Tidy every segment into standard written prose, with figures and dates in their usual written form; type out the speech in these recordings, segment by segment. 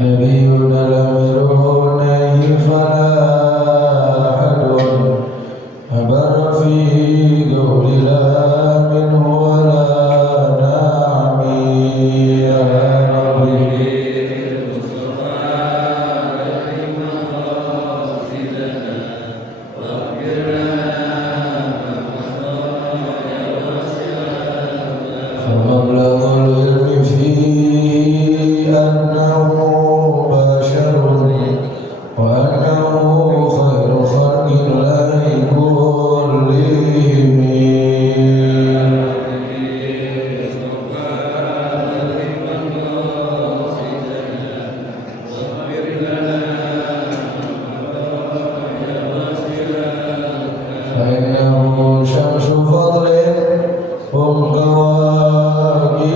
نبينا الأمر عليه فلا أحد أبر في قول لا منه ولا نعمي يا ربي فمبلغ العلم فيه أنه بشر وأنه خير خلق الله كلهم فإنه شمس فضل هم كواكبها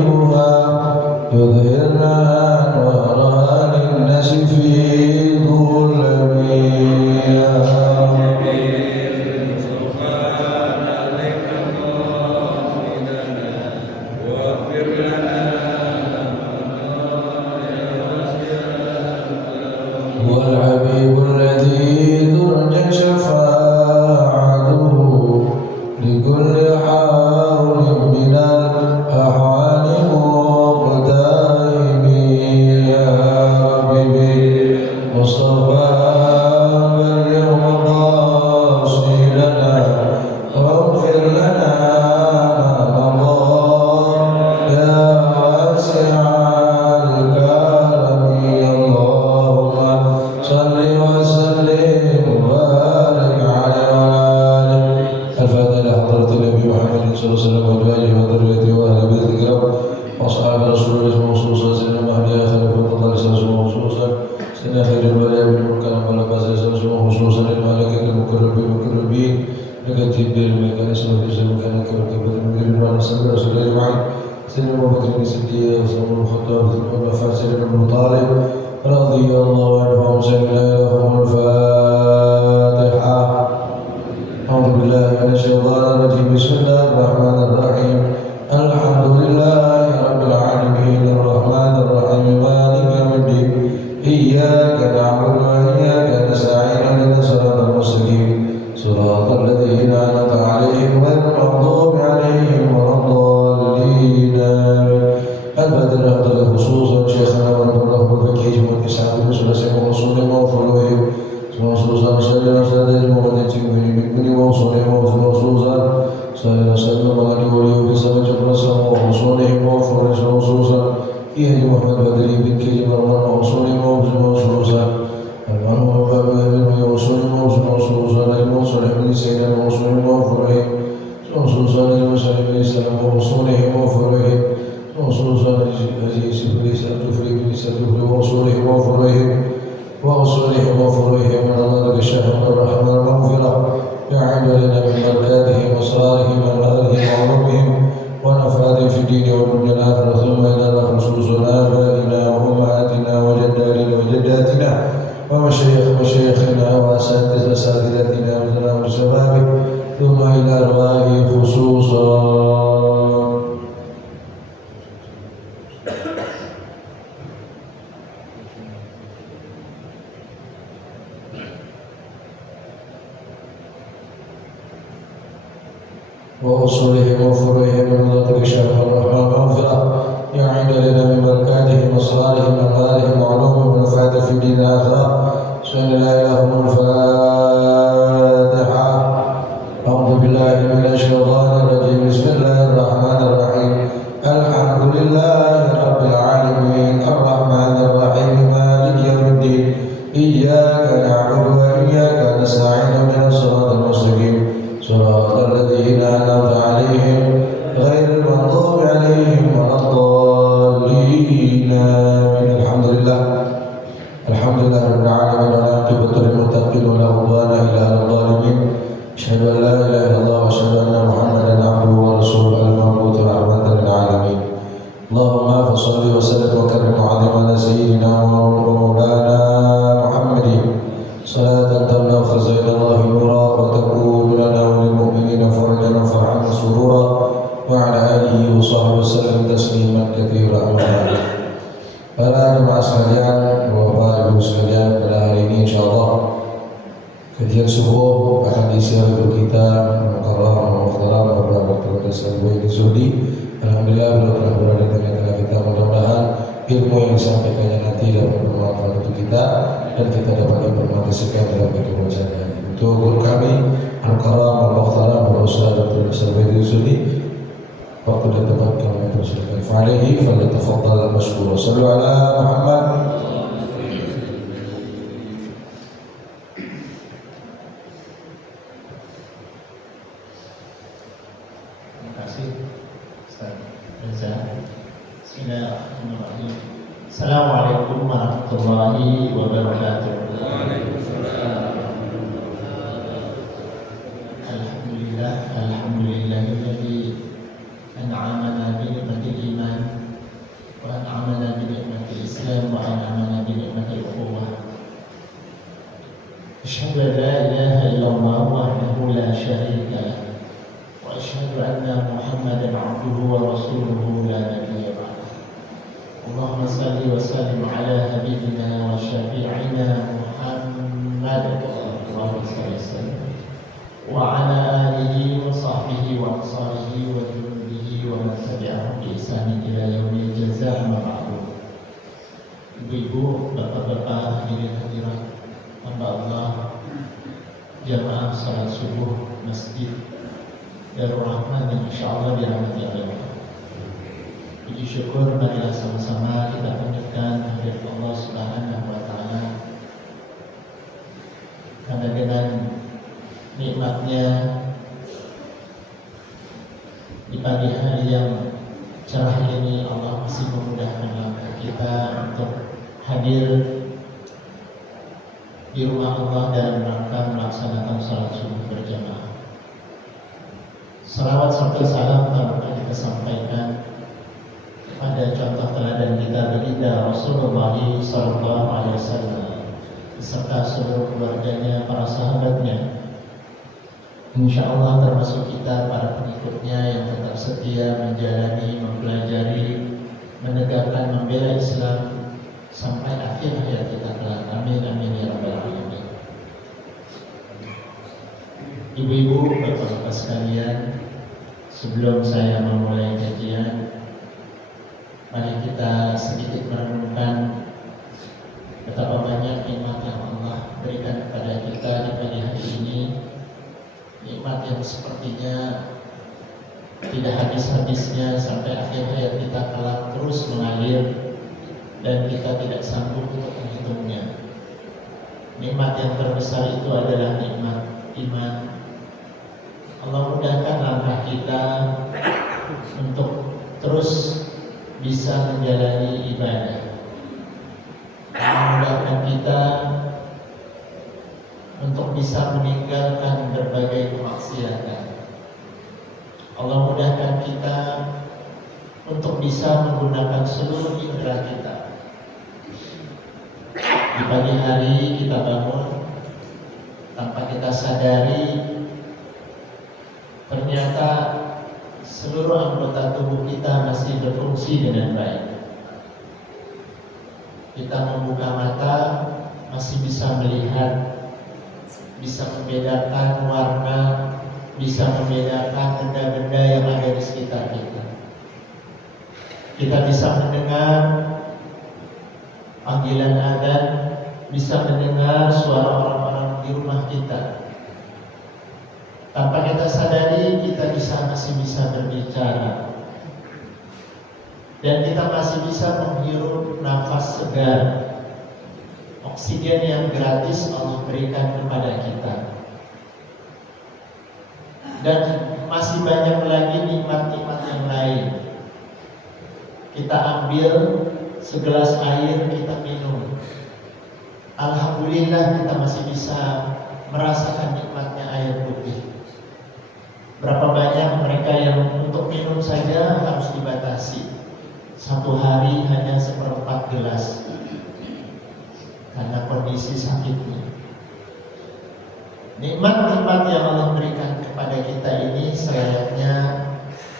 يظهرن أنوارها للناس في ظلم يا ربي هو الحبيب الذي ترجى شفاعته لكل حول من الأحوال مقتحم يا ربي مصطفى بلغ مقاصدنا واغفر لنا ما مضى يا واسع الكرم اللهم صل وسلم وبارك عليه وعلى آله الفاتحة لحضرة النبي محمد صلى الله عليه وسلم وأزواجه وذريته وأهل بيته الكرام وأصحاب رسول الله خصوصا سيدنا مهدي خليفة الله صلى الله عليه وسلم خصوصا سيدنا خير البلاء بالمكان والعباس صلى الله عليه وسلم خصوصا الملائكة المقربين لكتيب بالمكان اسمه في المكان كرتبة المدير وعلى سبيل رسول الله معي سيدنا أبو بكر الصديق وعمر الخطاب وعلى سيدنا أبو طالب رضي الله عنهم سيدنا لهم الفاتحة. أعوذ بالله من الشيطان الرجيم بسم الله الرحمن الرحيم الحمد لله رب العالمين الرحمن الرحيم مالك يوم الدين إياك نعبد وإياك نستعين اهدنا الصراط المستقيم صراط الذين أنعمت عليهم غير المغضوب عليهم ولا الضالين الفاتحة خصوصا شيخنا ونبره بكيج والكساد وسلسل ورسول وفروه خصوصا سيدنا سيدنا المؤمنين من وصولهم وخصوصا سيدنا سيدنا مغني وليه بسبب جبرسهم وحصولهم وفرش وخصوصا إيه محمد بدري بن كريم مرمان وحصولهم وخصوصا المرحوم بابا من وصولهم وخصوصا الموصولهم لسيدنا وصولهم وفرهم خصوصا المسلم لسلام وصولهم وفرهم خصوصا العزيز بليس الجفري بليس الجفري وصولهم وفرهم وأصولهم وفروعهم من الله لك الشهر والرحمة والمغفرة يعد لنا من بركاتهم وأسرارهم ومآلهم وعلومهم ونفعاتهم في الدين والدنيا الآخرة ثم إلى خصوصنا آبائنا وأمهاتنا وجداتنا وجداتنا ومشايخنا وأساتذتنا وزنا الشباب ثم إلى أرواح خصوصا. وأصولهم وفروعهم من الله الشرف والرحمة والمغفرة يعيد لنا من بركاتهم وأسرارهم وأموالهم وعلومهم ونفعات في دين الآخرة سبحان الله لهم الفاتحة. أعوذ بالله من الشيطان الرجيم بسم الله الرحمن الرحيم الحمد لله رب العالمين الرحمن الرحيم مالك يوم الدين إياك نعبد وإياك نستعين اهدنا الصراط المستقيم صراط الذين أنعمت عليهم غير المغضوب عليهم ولا الضالين آمين. الحمد لله رب العالمين والعاقبة للمتقين ولا عدوان إلا على الظالمين أشهد أن لا إله إلا الله وأشهد أن محمدا عبده ورسوله المبعوث رحمة للعالمين. اللهم فصل وسلم وكرم وعظم على سيدنا ومولانا محمد صلاة تملأ خزائن الله نورا وتكون لنا وللمؤمنين فرجا وفرحا وسرورا وعلى آله وصحبه وسلم تسليما كثيرا. katsira amma ba'd. Para jemaah sekalian, Bapak Ibu sekalian, pada hari ini insyaallah kajian subuh akan diisi oleh guru kita Al-Mukarram Bapak Dr. Dasar Boyni Zudi. Alhamdulillah beliau telah berada di tengah-tengah kita. Mudah-mudahan ilmu yang disampaikannya nanti dapat bermanfaat untuk kita dan kita dapat berpartisipasi dalam kehidupan ini. Untuk guru kami Al-Mukarram Bapak Ustaz Dr. Dasar Boyni Zudi, waktu dan tempat kami persilakan. Fa'alaihi falyatafaddal mashkura. Shallu ala Muhammad. Bismillahirrahmanirrahim. Assalamualaikum warahmatullahi wabarakatuh. Alhamdulillah, alhamdulillahilladzi an'amana bi ni'matil iman wa an'amana bi ni'matil islam wa an'amana bi ni'matil ukhuwah. Asyhadu an la ilaha illallah wahdahu la syarika lah. وأشهد أن محمدا عبده ورسوله لا نبي بعده. اللهم صل وسلم على حبيبنا وشفيعنا محمد اللهم صل وسلم وعلى آله وصحبه وأنصاره وجنوده ومن تبعهم بإحسان إلى يوم الجزاء أما بعد. Ibu-ibu, bapak-bapak, hadirin hadirat hamba Allah, jamaah salat subuh masjid Darul Rahman yang insyaallah dirahmati Allah. Puji syukur marilah sama-sama kita panjatkan kehadirat Allah Subhanahu wa taala. Karena dengan nikmatnya di pagi hari yang cerah ini Allah masih memudahkan langkah kita untuk hadir di rumah Allah dalam rangka melaksanakan salat subuh berjamaah. Salawat serta salam telah kita sampaikan pada contoh teladan kita baginda Rasulullah sallallahu alaihi wasallam beserta seluruh keluarganya, para sahabatnya. Insyaallah termasuk kita para pengikutnya yang tetap setia menjalani, mempelajari, menegakkan, membela Islam sampai akhir hayat kita kelak. Amin amin ya rabbal alamin. Ibu-ibu, bapak-bapak sekalian, sebelum saya memulai kajian, mari kita sedikit merenungkan betapa banyak nikmat yang Allah berikan kepada kita di pagi hari ini. Nikmat yang sepertinya tidak habis-habisnya sampai akhir hayat kita kelak terus mengalir dan kita tidak sanggup untuk menghitungnya. Nikmat yang terbesar itu adalah nikmat iman. Allah mudahkan langkah kita untuk terus bisa menjalani ibadah. Allah mudahkan kita untuk bisa meninggalkan berbagai kemaksiatan. Allah mudahkan kita untuk bisa menggunakan seluruh indera kita. Di pagi hari kita bangun tanpa kita sadari, ternyata seluruh anggota tubuh kita masih berfungsi dengan baik. Kita membuka mata, masih bisa melihat, bisa membedakan warna, bisa membedakan benda-benda yang ada di sekitar kita. Kita bisa mendengar panggilan adzan, bisa mendengar suara orang-orang di rumah kita. Tanpa kita sadari, kita masih bisa berbicara, dan kita masih bisa menghirup nafas segar, oksigen yang gratis Allah berikan kepada kita. Dan masih banyak lagi nikmat-nikmat yang lain. Kita ambil segelas air, kita minum. Alhamdulillah kita masih bisa merasakan nikmatnya air putih. Berapa banyak mereka yang untuk minum saja harus dibatasi. Satu hari hanya 1/4 gelas karena kondisi sakitnya. Nikmat-nikmat yang Allah berikan kepada kita ini selayaknya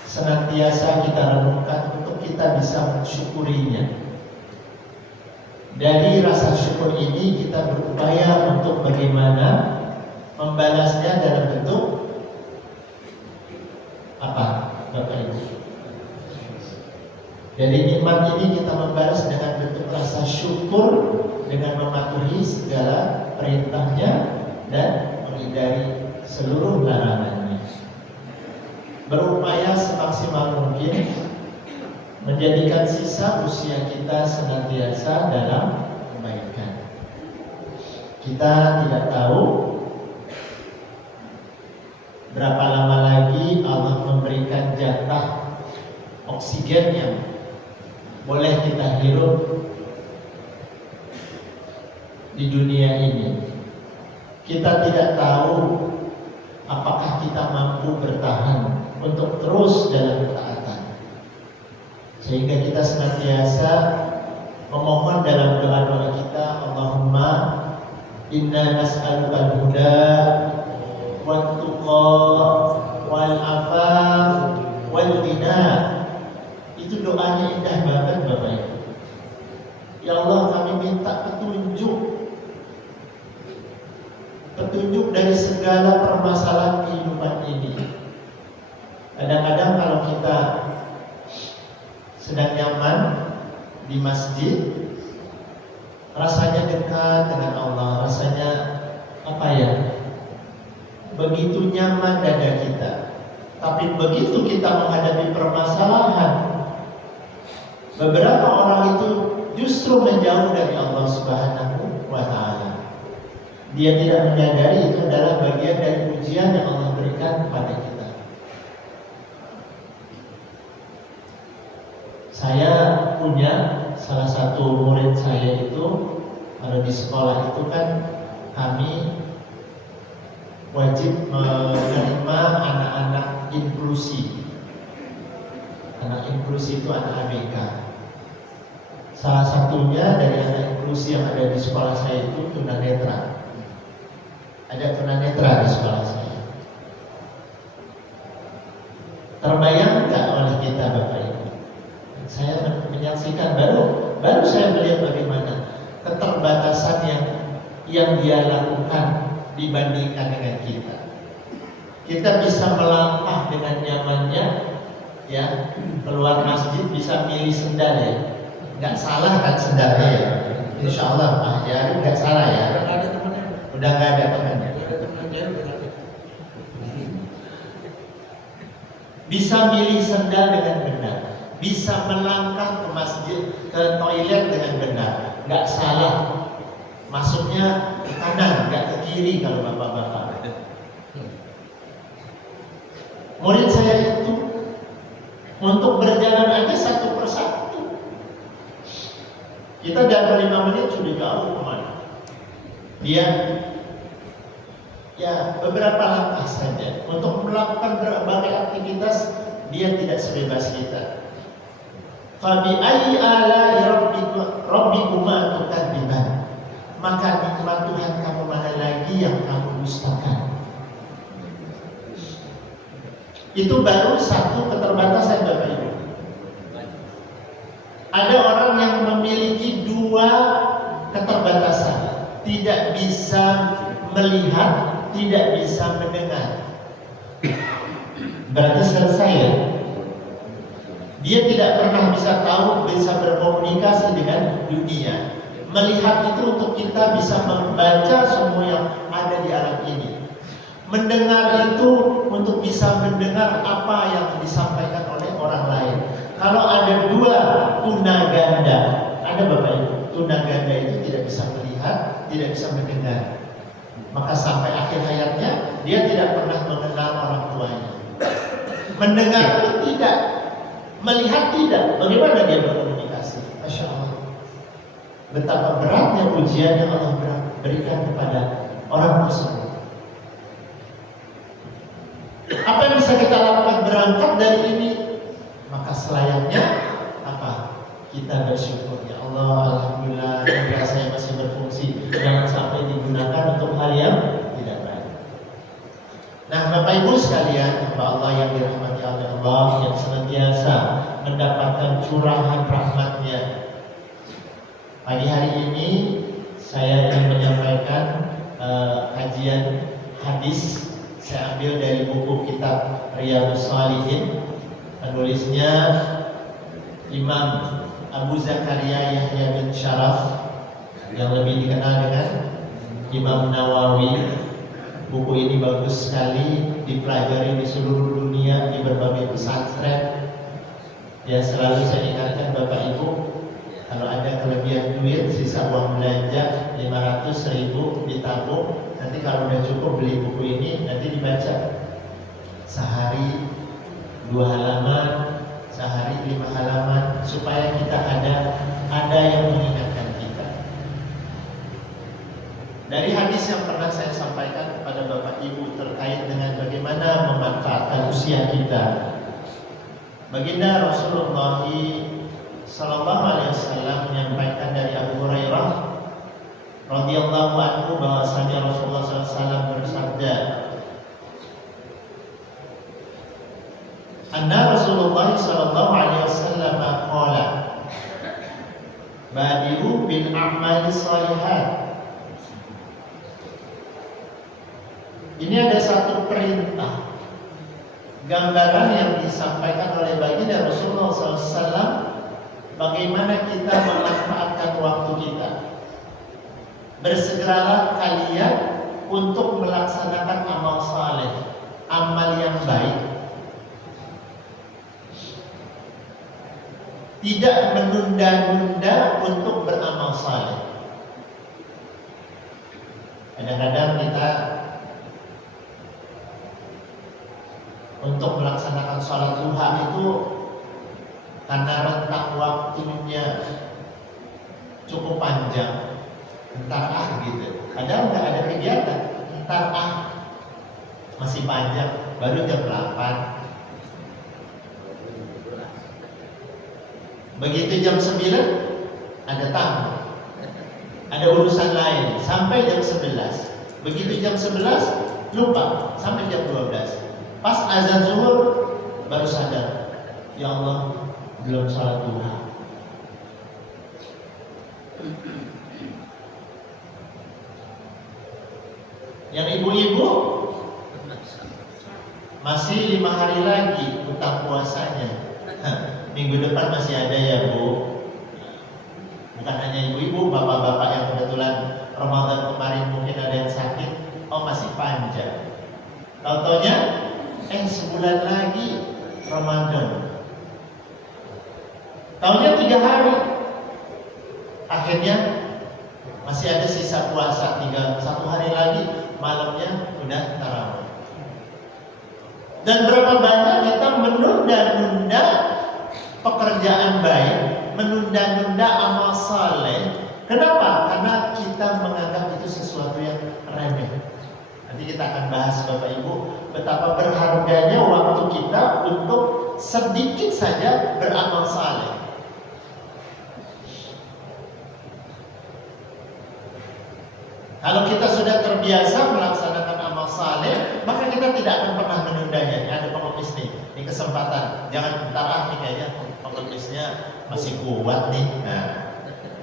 senantiasa kita renungkan untuk kita kita bisa mensyukurinya. Dari rasa syukur ini kita berupaya untuk bagaimana membalasnya dalam bentuk apa, Bapak Ibu? Dari nikmat ini kita membalas dengan bentuk rasa syukur, dengan mematuhi segala perintahnya dan menghindari seluruh larangannya. Berupaya semaksimal mungkin menjadikan sisa usia kita senantiasa dalam kebaikan. Kita tidak tahu berapa lama lagi Allah memberikan jatah oksigen yang boleh kita hirup di dunia ini. Kita tidak tahu apakah kita mampu bertahan untuk terus dalam ketaatan, sehingga kita senantiasa memohon dalam doa-doa kita, Allahumma inna nas'aluka al-huda wat tuqa wal afaf wal ghina. Itu doanya indah banget Bapak Ibu. Ya Allah, kami minta petunjuk dari segala permasalahan kehidupan ini. Kadang-kadang kalau kita sedang nyaman di masjid, rasanya dekat dengan Allah, rasanya apa ya, begitu nyaman dada kita. Tapi begitu kita menghadapi permasalahan, beberapa orang itu justru menjauh dari Allah Subhanahu wa Ta'ala. Dia tidak menyadari itu adalah bagian dari ujian yang Allah berikan kepada kita. Saya punya salah satu murid saya itu, kalau di sekolah itu kan kami wajib menerima anak-anak inklusi. Anak inklusi itu anak ABK. Salah satunya dari anak inklusi yang ada di sekolah saya itu tunanetra. Ada tunanetra di sekolah saya. Terbayang nggak oleh kita Bapak Ibu? Saya menyaksikan baru saya melihat bagaimana keterbatasan yang dia lakukan dibandingkan dengan kita. Kita bisa melangkah dengan nyamannya, ya, keluar masjid bisa milih sendal ya. Nggak salah kan sendalnya ya? Insya Allah Pak Jari nggak salah ya. Udah nggak ada temannya. Bisa milih sendal dengan benar, bisa melangkah ke masjid, ke toilet dengan benar, nggak salah. Masuknya ke kanan, nggak ke kiri kalau bapak-bapak. Murid saya itu untuk berjalan aja satu persatu. Kita dalam 5 menit sudah jauh kemana. Dia ya beberapa langkah saja untuk melakukan berbagai aktivitas, dia tidak sebebas kita. Fabi ayyi ala'i rabbikuma tukadziban. Maka nikmat Tuhan kamu mana lagi yang kamu dustakan? Itu baru satu keterbatasan Bapak Ibu. Ada orang yang memiliki 2 keterbatasan, tidak bisa melihat, tidak bisa mendengar. Berarti selesai ya. Dia tidak pernah bisa tahu, bisa berkomunikasi dengan dunia. Melihat itu untuk kita bisa membaca semua yang ada di alam ini. Mendengar itu untuk bisa mendengar apa yang disampaikan oleh orang lain. Kalau ada 2 tunaganda, ada Bapak Ibu, tunaganda itu tidak bisa melihat, tidak bisa mendengar. Maka sampai akhir hayatnya dia tidak pernah mengenal orang tuanya. Mendengar pun tidak, melihat tidak. Bagaimana dia berkomunikasi? Masya Allah. Betapa beratnya ujian yang Allah berikan kepada orang tersebut. Apa yang bisa kita lakukan berangkat dari ini? Maka selayaknya apa? Kita bersyukur, ya Allah, alhamdulillah, ya saya masih berfungsi. Jangan sampai digunakan untuk hal yang tidak baik. Nah, Bapak Ibu sekalian, hamba Allah yang dirahmati oleh Allah, yang senantiasa mendapatkan curahan rahmatnya. Pagi hari ini saya ingin menyampaikan kajian hadis. Saya ambil dari buku kitab Riyadhus Shalihin. Penulisnya Imam Abu Zakaria Yahya bin Syaraf, yang lebih dikenal dengan Imam Nawawi. Buku ini bagus sekali, dipelajari di seluruh dunia, di berbagai pesantren. Ya, selalu saya ingatkan Bapak Ibu, kalau ada kelebihan duit, sisa uang belanja 500.000 ditabung. Nanti kalau udah cukup beli buku ini, nanti dibaca sehari 2 halaman, sehari 5 halaman, supaya kita ada yang mengingatkan kita. Dari hadis yang pernah saya sampaikan kepada Bapak Ibu terkait dengan bagaimana memanfaatkan usia kita, baginda Rasulullah Sallallahu Alaihi Wasallam menyampaikan dari Abu Hurairah radhiyallahu anhu bahwasanya Rasulullah SAW bersabda, anna Rasulullah Sallallahu Alaihi Wasallam qala badiru bil a'mali shalihat. Ini ada satu perintah, gambaran yang disampaikan oleh baginda Rasulullah SAW bagaimana kita memanfaatkan waktu kita. Bersegeralah kalian untuk melaksanakan amal saleh, amal yang baik. Tidak menunda-nunda untuk beramal saleh. Kadang-kadang kita untuk melaksanakan sholat duha itu karena rentang waktunya cukup panjang, entar gitu. Padahal nggak ada kegiatan, entar masih panjang, baru jam 8. Begitu jam 9 ada tamu, ada urusan lain sampai jam 11. Begitu jam 11 lupa sampai jam 12. Pas azan zuhur baru sadar, ya Allah belum sholat duha. Yang ibu-ibu masih 5 hari lagi utang puasanya. Minggu depan masih ada ya Bu. Bukan hanya ibu-ibu, bapak-bapak yang kebetulan Ramadan kemarin mungkin ada yang sakit, masih panjang. Taunya sebulan lagi Ramadan. Tahunnya 3 hari. Akhirnya masih ada sisa puasa 1 hari lagi, malamnya udah tarawih. Dan berapa banyak kita menunda-nunda pekerjaan baik, menunda-nunda amal saleh. Kenapa? Karena kita menganggap itu sesuatu yang remeh. Nanti kita akan bahas Bapak Ibu betapa berharganya waktu kita untuk sedikit saja beramal saleh. Kalau kita sudah terbiasa melaksanakan amal saleh, maka kita tidak akan pernah menundanya. Ada pengemis nih, ini kesempatan. Jangan bentar nih, kayaknya pengemisnya masih kuat nih. Nah,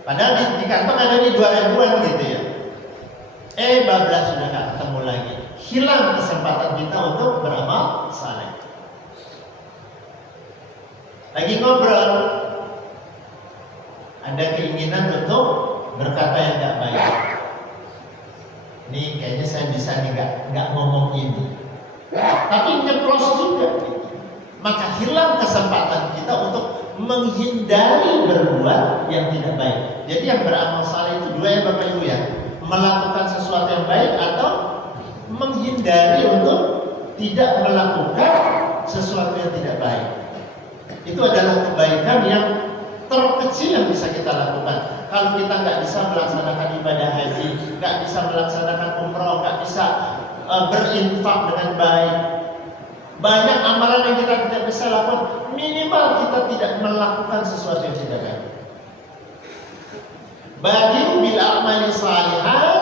padahal di kantong ada nih 2 ribuan gitu ya. Bablas sudah nggak ketemu lagi. Hilang kesempatan kita untuk beramal saleh. Lagi ngobrol, ada keinginan untuk berkata yang nggak baik. Ini kayaknya saya bisa nih nggak ngomong ini, tapi nyeplos juga. Maka hilang kesempatan kita untuk menghindari berbuat yang tidak baik. Jadi yang beramal saleh itu 2 ya Bapak Ibu ya. Melakukan sesuatu yang baik atau menghindari untuk tidak melakukan sesuatu yang tidak baik. Itu adalah kebaikan yang terkecil yang bisa kita lakukan. Kalau kita nggak bisa melaksanakan ibadah haji, nggak bisa melaksanakan umroh, nggak bisa berinfak dengan baik, banyak amalan yang kita tidak bisa lakukan. Minimal kita tidak melakukan sesuatu yang tidak baik. Badiru bil a'mali shalihat,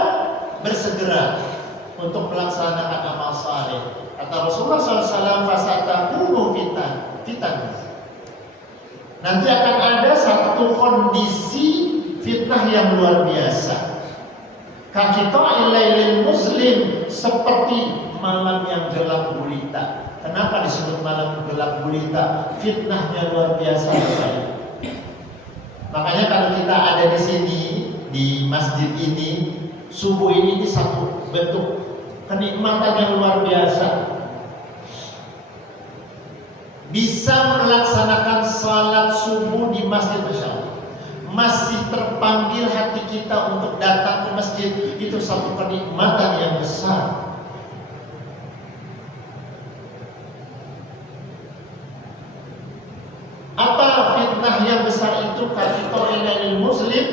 bersegera untuk melaksanakan amal saleh. Kata Rasulullah SAW, "Fasatakunu fitan." Nanti akan ada satu kondisi fitnah yang luar biasa. Kaqita'il lailil muslim, seperti malam yang gelap gulita. Kenapa disebut malam gelap gulita? Fitnahnya luar biasa sekali. Makanya kalau kita ada di sini, di masjid ini, subuh ini satu bentuk kenikmatan yang luar biasa. Bisa melaksanakan salat subuh di masjid, Masya Allah. Masih terpanggil hati kita untuk datang ke masjid, itu satu kenikmatan yang besar. Apa fitnah yang besar itu? Kaqita'il muslim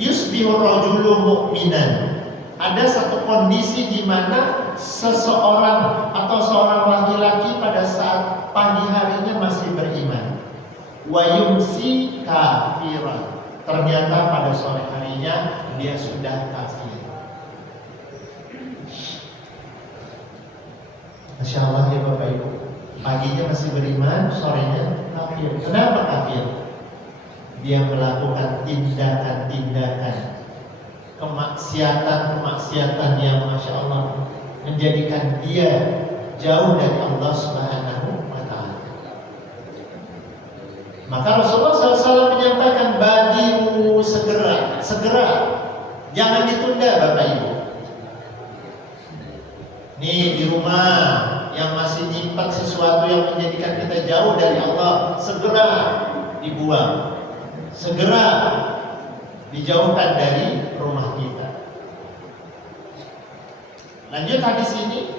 yusbihu rajulu mu'minan. Ada satu kondisi di mana seseorang atau seorang laki-laki pada saat pagi harinya masih beriman, wa yumsi kafiran. Ternyata pada sore harinya dia sudah kafir. Masya Allah ya Bapak Ibu. Paginya masih beriman, sorenya kafir. Kenapa kafir? Dia melakukan tindakan-tindakan kemaksiatan yang Masya Allah menjadikan dia jauh dari Allah Subhanahu wa Ta'ala. Maka Rasulullah SAW menyampaikan, bagimu segera, jangan ditunda Bapak Ibu. Nih di rumah yang masih nyimpan sesuatu yang menjadikan kita jauh dari Allah, segera dibuang, segera dijauhkan dari rumah kita. Lanjut hadis ini,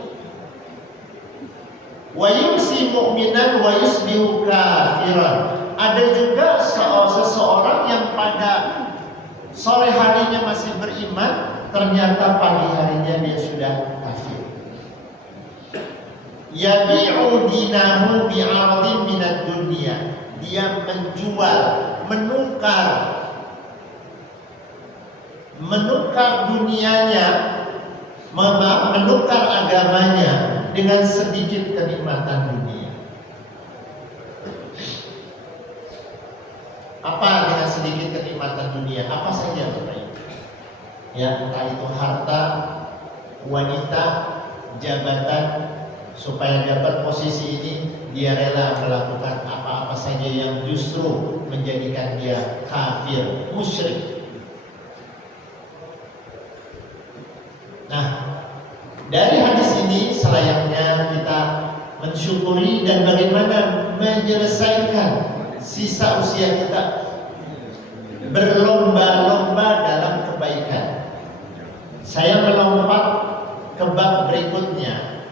wa yumsi mu'minan wa yusbihu kafiran. Ada juga seseorang yang pada sore harinya masih beriman, ternyata pagi harinya dia sudah kafir. Yabi'u dinahu bi'ardin minad dunya. Dia menjual, menukar dunianya, menukar agamanya dengan sedikit kenikmatan dunia. Apa dengan sedikit kenikmatan dunia? Apa saja Bapak Ibu? Ya, entah itu harta, wanita, jabatan, supaya dapat posisi ini dia rela melakukan apa-apa saja yang justru menjadikan dia kafir, musyrik. Nah, dari hadis ini selayaknya kita mensyukuri dan bagaimana menyelesaikan sisa usia kita, berlomba-lomba dalam kebaikan. Saya melompat ke bab berikutnya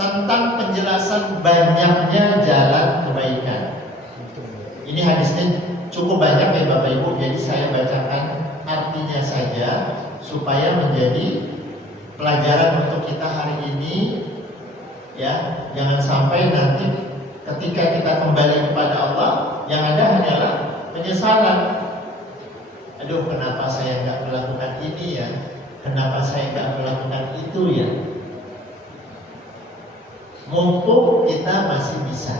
tentang penjelasan banyaknya jalan kebaikan. Ini hadisnya cukup banyak ya Bapak Ibu, jadi saya bacakan artinya saja supaya menjadi pelajaran untuk kita hari ini, ya. Jangan sampai nanti ketika kita kembali kepada Allah yang ada hanyalah penyesalan. Aduh, kenapa saya nggak melakukan ini ya? Kenapa saya nggak melakukan itu ya? Mumpung kita masih bisa.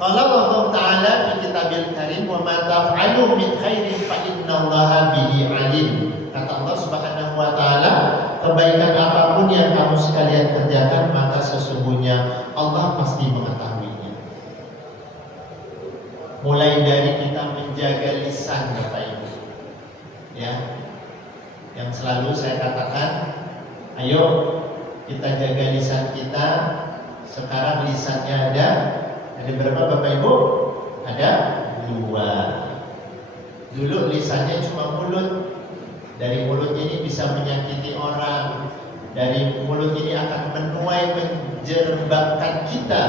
Qala Allah Ta'ala fi kitabil karim, wa ma taf'alu min khairin fa innallaha bihi alim. Kata Allah Subhanahu wa Ta'ala, kebaikan apapun yang kamu sekalian kerjakan, maka sesungguhnya Allah pasti mengetahuinya. Mulai dari kita menjaga lisan Bapak Ibu, ya, yang selalu saya katakan, ayo kita jaga lisan kita. Sekarang lisannya ada berapa Bapak Ibu? Ada 2. Dulu lisannya cuma mulut. Dari mulut ini bisa menyakiti orang. Dari mulut ini akan menuai, menjerebakkan kita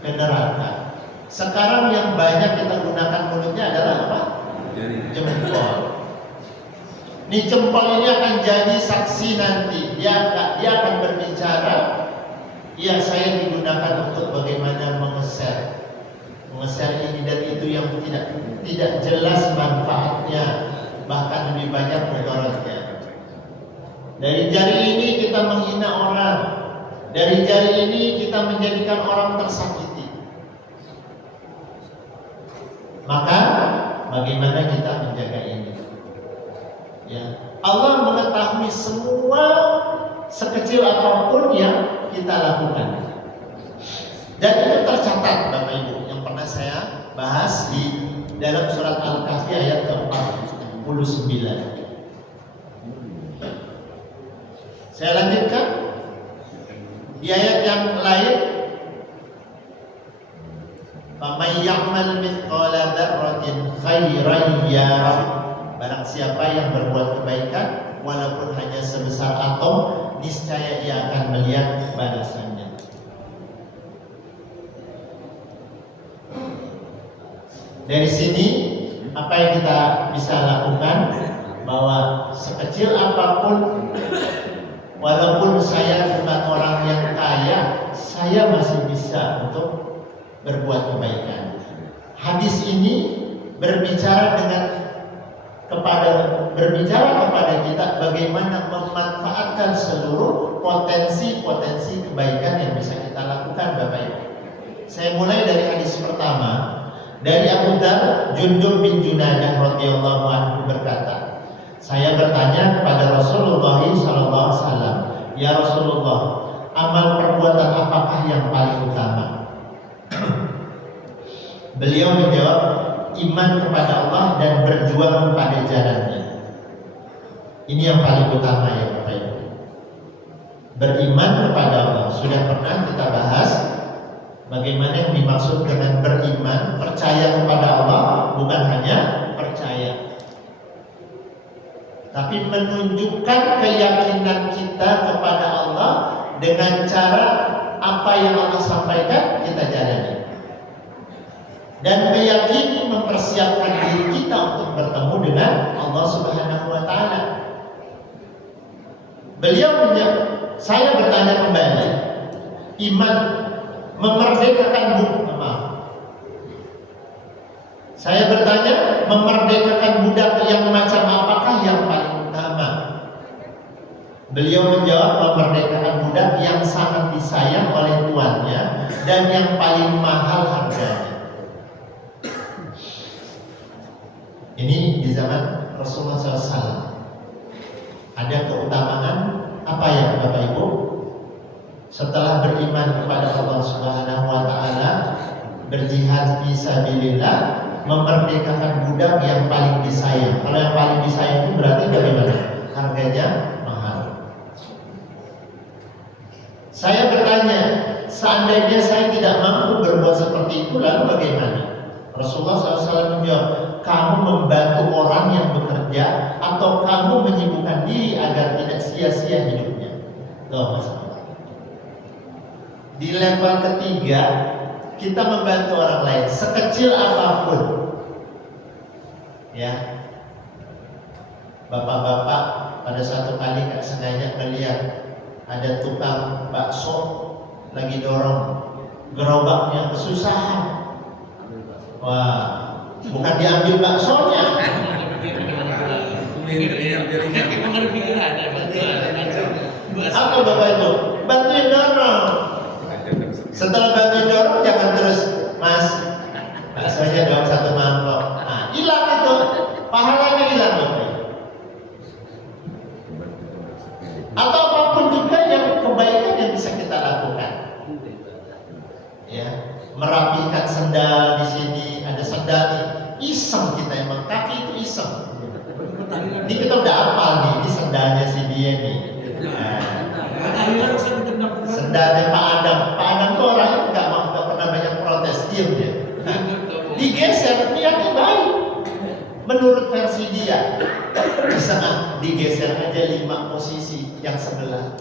ke neraka. Sekarang yang banyak kita gunakan mulutnya adalah apa? Jempol. Ini jempol ini akan jadi saksi nanti. Dia akan berbicara. Ya, saya digunakan untuk bagaimana mengeser ini dan itu yang tidak jelas manfaatnya. bahkan lebih banyak mudaratnya. Dari jari ini kita menghina orang, dari jari ini kita menjadikan orang tersakiti. Maka bagaimana kita menjaga ini? Ya, Allah mengetahui semua sekecil apapun yang kita lakukan. Dan itu tercatat Bapak Ibu yang pernah saya bahas di dalam surat Al-Kahfi ayat ke-49. Saya lanjutkan di ayat yang lain. Faman ya'mal mithqala dzarratin khairan yarah. Barang siapa yang berbuat kebaikan walaupun hanya sebesar atom, niscaya ia akan melihat balasannya. Dari sini apa yang kita bisa lakukan, bahwa sekecil apapun, walaupun saya bukan orang yang kaya, saya masih bisa untuk berbuat kebaikan. Hadis ini berbicara kepada kita bagaimana memanfaatkan seluruh potensi-potensi kebaikan yang bisa kita lakukan, Bapak Ibu. Saya mulai dari hadis pertama. Dari Abu Dzar, Jundub bin Junadah radhiyallahu anhu berkata, saya bertanya kepada Rasulullah SAW, ya Rasulullah, amal perbuatan apakah yang paling utama? Beliau menjawab, iman kepada Allah dan berjuang pada jalannya. Ini yang paling utama ya Bapak Ibu. Beriman kepada Allah. Sudah pernah kita bahas bagaimana yang dimaksud dengan beriman. Percaya kepada Allah bukan hanya percaya, tapi menunjukkan keyakinan kita kepada Allah dengan cara apa yang Allah sampaikan kita jalani, dan meyakini mempersiapkan diri kita untuk bertemu dengan Allah Subhanahu wa Ta'ala. Beliau menjawab, saya bertanya kembali, iman memerdekakan Saya bertanya, memerdekakan budak yang macam apakah yang paling utama? Beliau menjawab, memerdekakan budak yang sangat disayang oleh tuannya dan yang paling mahal harganya. Ini di zaman Rasulullah SAW. Ada keutamaan apa ya Bapak Ibu? Setelah beriman kepada Allah Subhanahu wa Ta'ala, berjihad fisabilillah, memerdekakan budak yang paling disayang. Kalau yang paling disayang itu berarti bagaimana? Harganya mahal. Saya bertanya, seandainya saya tidak mampu berbuat seperti itu, lalu bagaimana? Rasulullah SAW menjawab, kamu membantu orang yang bekerja atau kamu menyibukkan diri agar tidak sia-sia hidupnya. Tuh, masalah. Di level ketiga, kita membantu orang lain sekecil apapun. Ya, bapak-bapak pada satu kali nggak sengaja melihat ada tukang bakso lagi dorong gerobaknya kesusahan. Wah, bukan diambil baksonya. Apa Bapak itu? Bantuin dorong. Setelah bantuin dorong, jangan terus, Mas, baksonya dong satu mangkok. Nah, hilang itu, pahalanya hilang Bapak. Atau apapun juga yang kebaikan yang bisa kita lakukan. Ya, merapikan sendal di sini, ada sendal nih, iseng kita emang, kaki itu iseng. Ini kita udah hafal nih, ini sendalnya si dia nih. Sendalnya Pak Adam. Pak Adam tuh orangnya nggak pernah banyak protes, diam dia. Digeser, niatnya baik. Menurut versi dia, bisa digeser aja 5 posisi yang sebelah.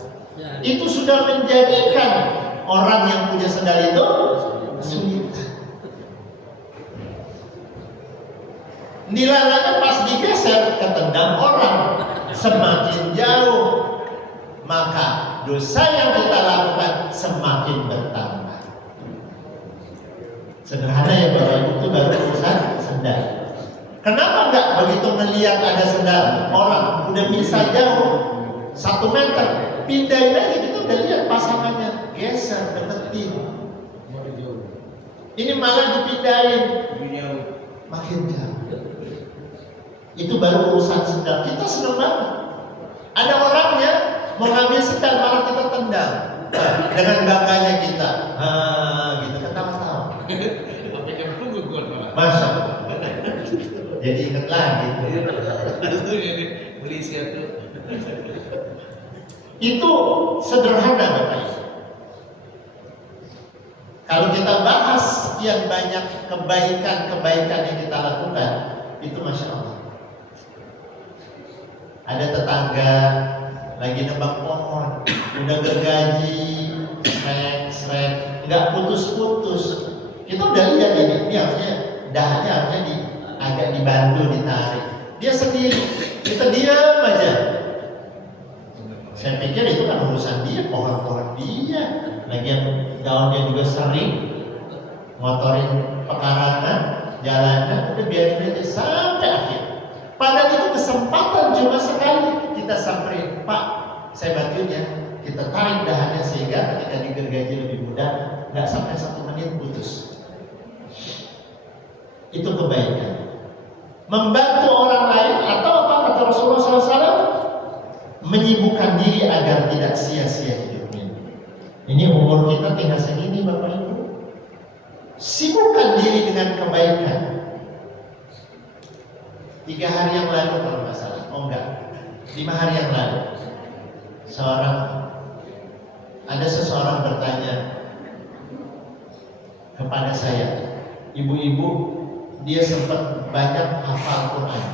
Itu sudah menjadikan orang yang punya sendal itu kesulitan. Nilalanya pas digeser ketendang orang, semakin jauh, maka dosa yang kita lakukan semakin bertambah. Sederhana ya Bapak Ibu, itu baru urusan sendal. Kenapa enggak begitu melihat ada sedang orang udah bisa jauh 1 meter, pindahin aja, kita udah lihat pasangannya, geser, deketin. Ini malah dipindahin, makin jauh. Itu baru urusan sendal. Kita senang banget. Ada orangnya mau ngambil sendal, malah kita tendang dengan bangganya kita. Gitu ketawa-tawa. Masya Allah. Jadi ingat lagi. Itu sederhana Bapak. Kalau kita bahas sekian banyak kebaikan-kebaikan yang kita lakukan, itu Masya Allah. Ada tetangga lagi nebang pohon, udah gergaji, srek, nggak putus-putus. Kita udah lihat ini harusnya dahannya harusnya agak dibantu, ditarik. Dia sendiri, kita diam aja. Saya pikir itu kan urusan dia, pohon-pohon dia. Lagian daunnya juga sering ngotorin pekarangan, jalannya, udah biarin aja sampai akhir. Padahal itu kesempatan cuma sekali, kita samperin, Pak, saya bantuin ya, kita tarik dahannya sehingga ketika digergaji lebih mudah, nggak sampai 1 menit putus. Itu kebaikan. Membantu orang lain atau apa kata Rasulullah SAW? Menyibukkan diri agar tidak sia-sia hidupnya. Ini umur kita tinggal segini Bapak Ibu. Sibukkan diri dengan kebaikan. 3 hari yang lalu kalau nggak salah, 5 hari yang lalu, ada seseorang bertanya kepada saya, ibu-ibu, dia sempat banyak hafal Quran.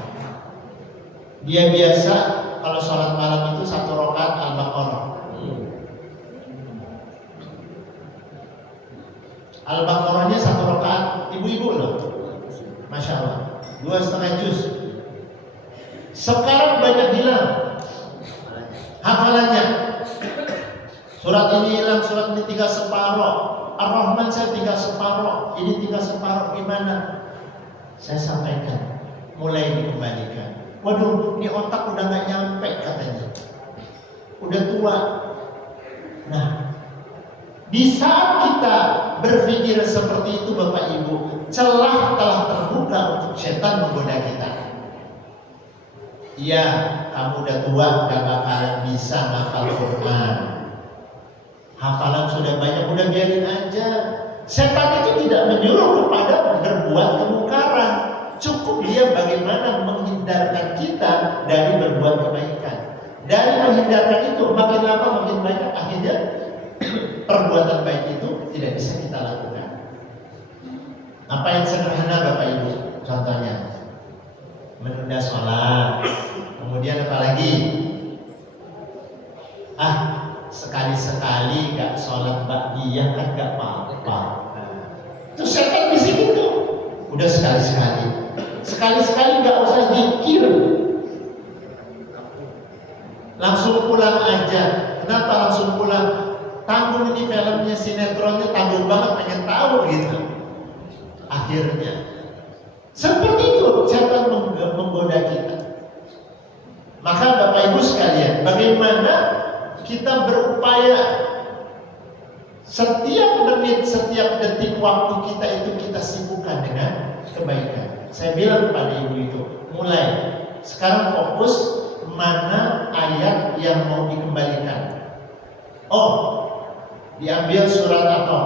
Dia biasa kalau sholat malam itu 1 rakaat Al-Baqarah. Al-Baqarahnya 1 rakaat, ibu-ibu loh, Masya Allah, 2,5 juz. Sekarang banyak hilang hafalannya. Surat ini hilang, surat ini tinggal separoh. Ar-Rahman saya tinggal separoh, ini tinggal separoh, gimana? Saya sampaikan, mulai dikembalikan. Waduh, ini otak udah gak nyampe katanya, udah tua. Nah, di saat kita berpikir seperti itu Bapak Ibu, celah telah terbuka untuk setan menggoda kita. Iya, kamu udah tua, gak bakalan bisa ngafal Quran. Hafalan sudah banyak, udah biarin aja. Setan itu tidak menyuruh kepada berbuat kemungkaran. Cukup dia bagaimana menghindarkan kita dari berbuat kebaikan. Dari menghindarkan itu, makin lama makin banyak, akhirnya perbuatan baik itu tidak bisa kita lakukan. Apa yang sederhana Bapak Ibu? Contohnya menunda sholat, kemudian apa lagi? Sekali-sekali gak sholat ba'diyah kan gak apa-apa. Terus setan di sini tuh, udah sekali-sekali gak usah zikir, langsung pulang aja. Kenapa langsung pulang? Tanggung ini filmnya, sinetronnya tanggung banget, pengen tahu gitu. Akhirnya seperti itu setan menggoda kita. Maka Bapak Ibu sekalian, bagaimana kita berupaya setiap menit, setiap detik waktu kita itu kita sibukkan dengan kebaikan. Saya bilang kepada ibu itu, mulai sekarang fokus mana ayat yang mau dikembalikan. Oh, diambil surat apa?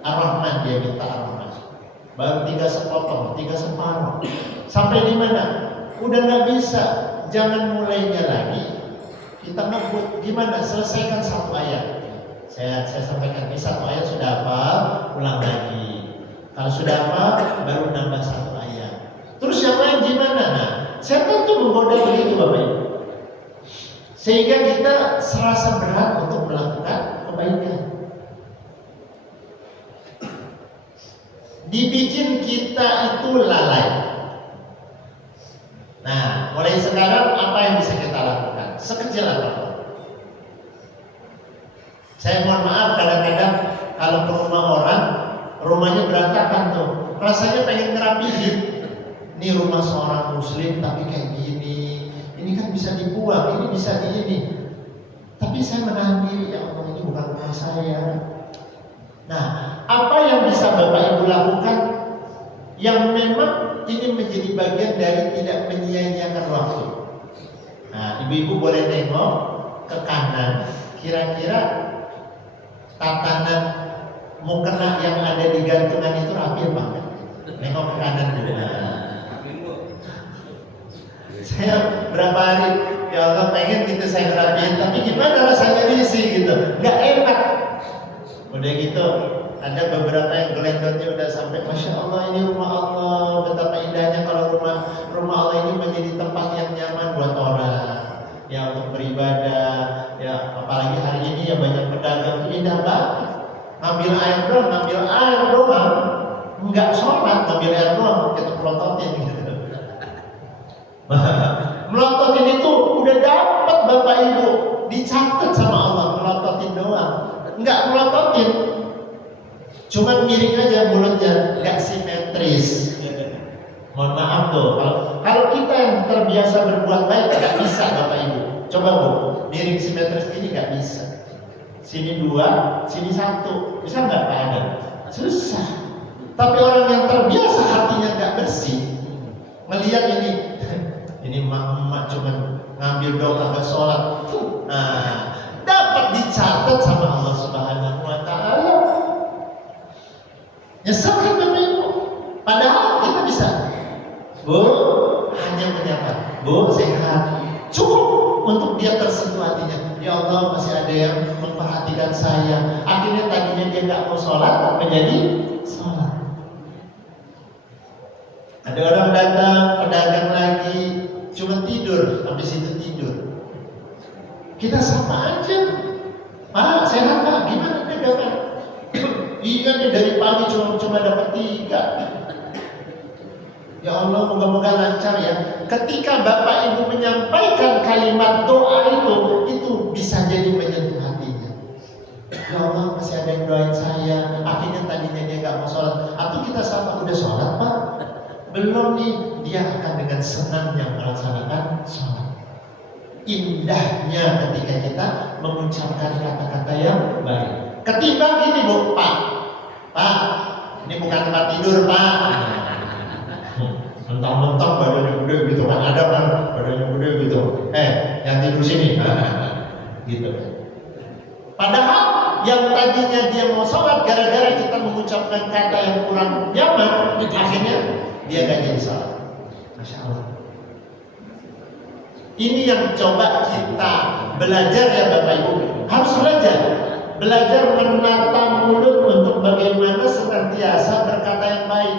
Ar-Rahman, dia minta Ar-Rahman. Baru 3 sepotong, 3 separuh. Sampai di mana? Udah nggak bisa, jangan mulainya lagi. Kita ngebut, gimana? Selesaikan 1 ayat. Saya sampaikan, ini 1 ayat sudah hafal, ulang lagi. Kalau sudah hafal, baru nambah 1 ayat. Terus yang lain gimana? Nah, setan tuh menggoda begitu Bapak Ibu. Sehingga kita serasa berat untuk melakukan kebaikan. Dibikin kita itu lalai. Nah, mulai sekarang apa yang bisa kita lakukan? Sekecil apapun. Saya mohon maaf, kadang-kadang kalau ke rumah orang, rumahnya berantakan tuh, rasanya pengen ngerapihin. Ini rumah seorang muslim tapi kayak gini. Ini kan bisa dibuang, ini bisa di ini. Tapi saya menahan diri, ya Allah ini bukan rumah saya. Nah, apa yang bisa Bapak Ibu lakukan yang memang ini menjadi bagian dari tidak menyia-nyiakan waktu? Nah, ibu-ibu boleh nengok ke kanan, kira-kira tatanan mukena yang ada di gantungan itu rapi apa enggak? Nengok ke kanan dulu. Saya berapa hari, ya Allah pengen gitu saya rapiin, tapi gimana rasanya diisi gitu, nggak enak. Udah gitu, ada beberapa yang gelendotnya udah sampai, Masya Allah ini rumah Allah, betapa indahnya kalau rumah Allah ini menjadi tempat yang nyaman buat orang, ya untuk beribadah, ya apalagi hari ini ya banyak pedagang, indah banget. Ngambil air doang, nggak sholat, ngambil air doang, kita pelototin gitu. Melototin itu udah dapat Bapak Ibu, dicatat sama Allah, melototin doang, nggak melototin, cuman miring aja mulutnya, nggak simetris. Mohon maaf tuh, kalau kita yang terbiasa berbuat baik nggak bisa Bapak Ibu. Coba Bu, miring simetris ini nggak bisa. Sini 2, sini 1, bisa nggak Pak Adam? Susah. Tapi orang yang terbiasa hatinya nggak bersih, melihat ini emak cuman ngambil doa kagak sholat, nah dapat dicatat sama Allah Subhanahu Wa Taala. Nyesel kan Bapak Ibu? Padahal kita bisa, Bu, hanya menyapa, Bu sehat, cukup untuk dia tersentuh hatinya. Ya Allah masih ada yang memperhatikan saya. Akhirnya tadinya dia nggak mau sholat, menjadi sholat. Ada orang datang, pedagang lagi, cuma tidur, habis itu tidur. Kita sapa aja, Pak sehat Pak, gimana dagangan? Iya nih dari pagi cuma dapat 3. Ya Allah moga-moga lancar ya. Ketika Bapak Ibu menyampaikan kalimat doa itu bisa jadi menyentuh hatinya. Ya Allah masih ada yang doain saya, akhirnya tadinya dia nggak mau sholat. Atau kita sapa, udah sholat Pak? Belum nih, dia akan dengan senangnya melaksanakan sholat. Indahnya ketika kita mengucapkan kata-kata yang baik. Ketimbang gini Bu, Pak, ini bukan tempat tidur Pak. Mentang-mentang badannya gede gitu kan, ada kan badannya gede gitu. Yang tidur sini, gitu. Padahal yang tadinya dia mau sholat, gara-gara kita mengucapkan kata yang kurang nyaman, akhirnya dia gak jadi sholat. Masya Allah. Ini yang coba kita belajar ya Bapak Ibu. Harus belajar menata mulut untuk bagaimana senantiasa berkata yang baik.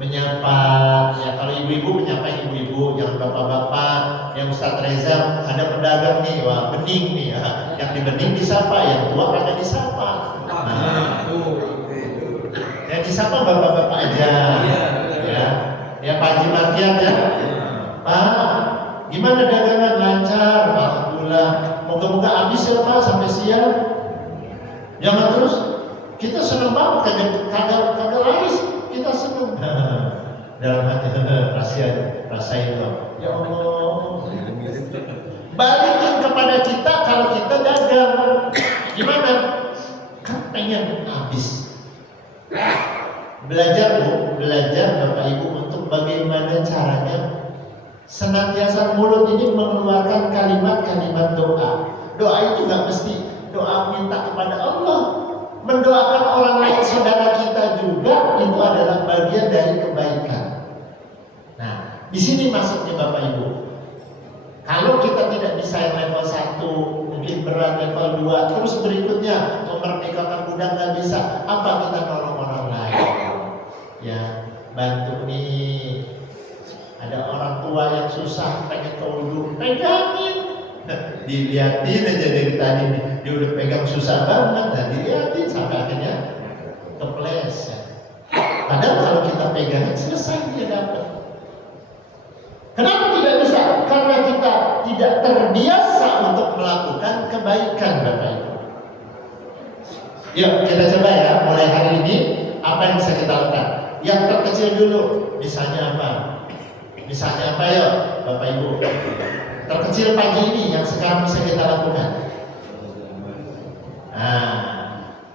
Menyapa, ya kalau ibu-ibu menyapa ibu-ibu, jangan bapak-bapak. Yang Ustaz Reza ada pedagang nih, wah bening nih ya. Yang di bening disapa, yang tua kagak disapa. Yang disapa bapak-bapak aja, ya Pak Haji Martian ya. Pak, gimana dagangan lancar? Alhamdulillah. Moga-moga habis ya Pak sampai siang. Jangan terus. Kita senang banget kagak laris. Kita senang. Dalam hati rasain loh. Ya Allah. Balikin kepada kita kalau kita dagang. Gimana? Kan pengen habis. Belajar Bu, belajar Bapak Ibu untuk bagaimana caranya senantiasa mulut ini mengeluarkan kalimat-kalimat doa. Doa itu nggak mesti doa minta kepada Allah. Mendoakan orang lain saudara kita juga itu adalah bagian dari kebaikan. Nah, di sini maksudnya Bapak Ibu. Kalau kita tidak bisa yang level 1, mungkin berat level 2, terus berikutnya memerdekakan budak nggak bisa, apa kita nolong orang lain? Ya, bantu nih. Ada orang tua yang susah pengen ke wudhu, pegangin. Diliatin aja dari tadi nih, dia udah pegang susah banget, dan diliatin sampai akhirnya kepleset. Padahal kalau kita pegangin selesai dia dapat. Kenapa tidak bisa? Karena kita tidak terbiasa untuk melakukan kebaikan Bapak Ibu. Yuk kita coba ya, mulai hari ini apa yang bisa kita lakukan? Yang terkecil dulu, misalnya apa? Misalnya apa ya, Bapak Ibu? Terkecil pagi ini yang sekarang bisa kita lakukan. Nah,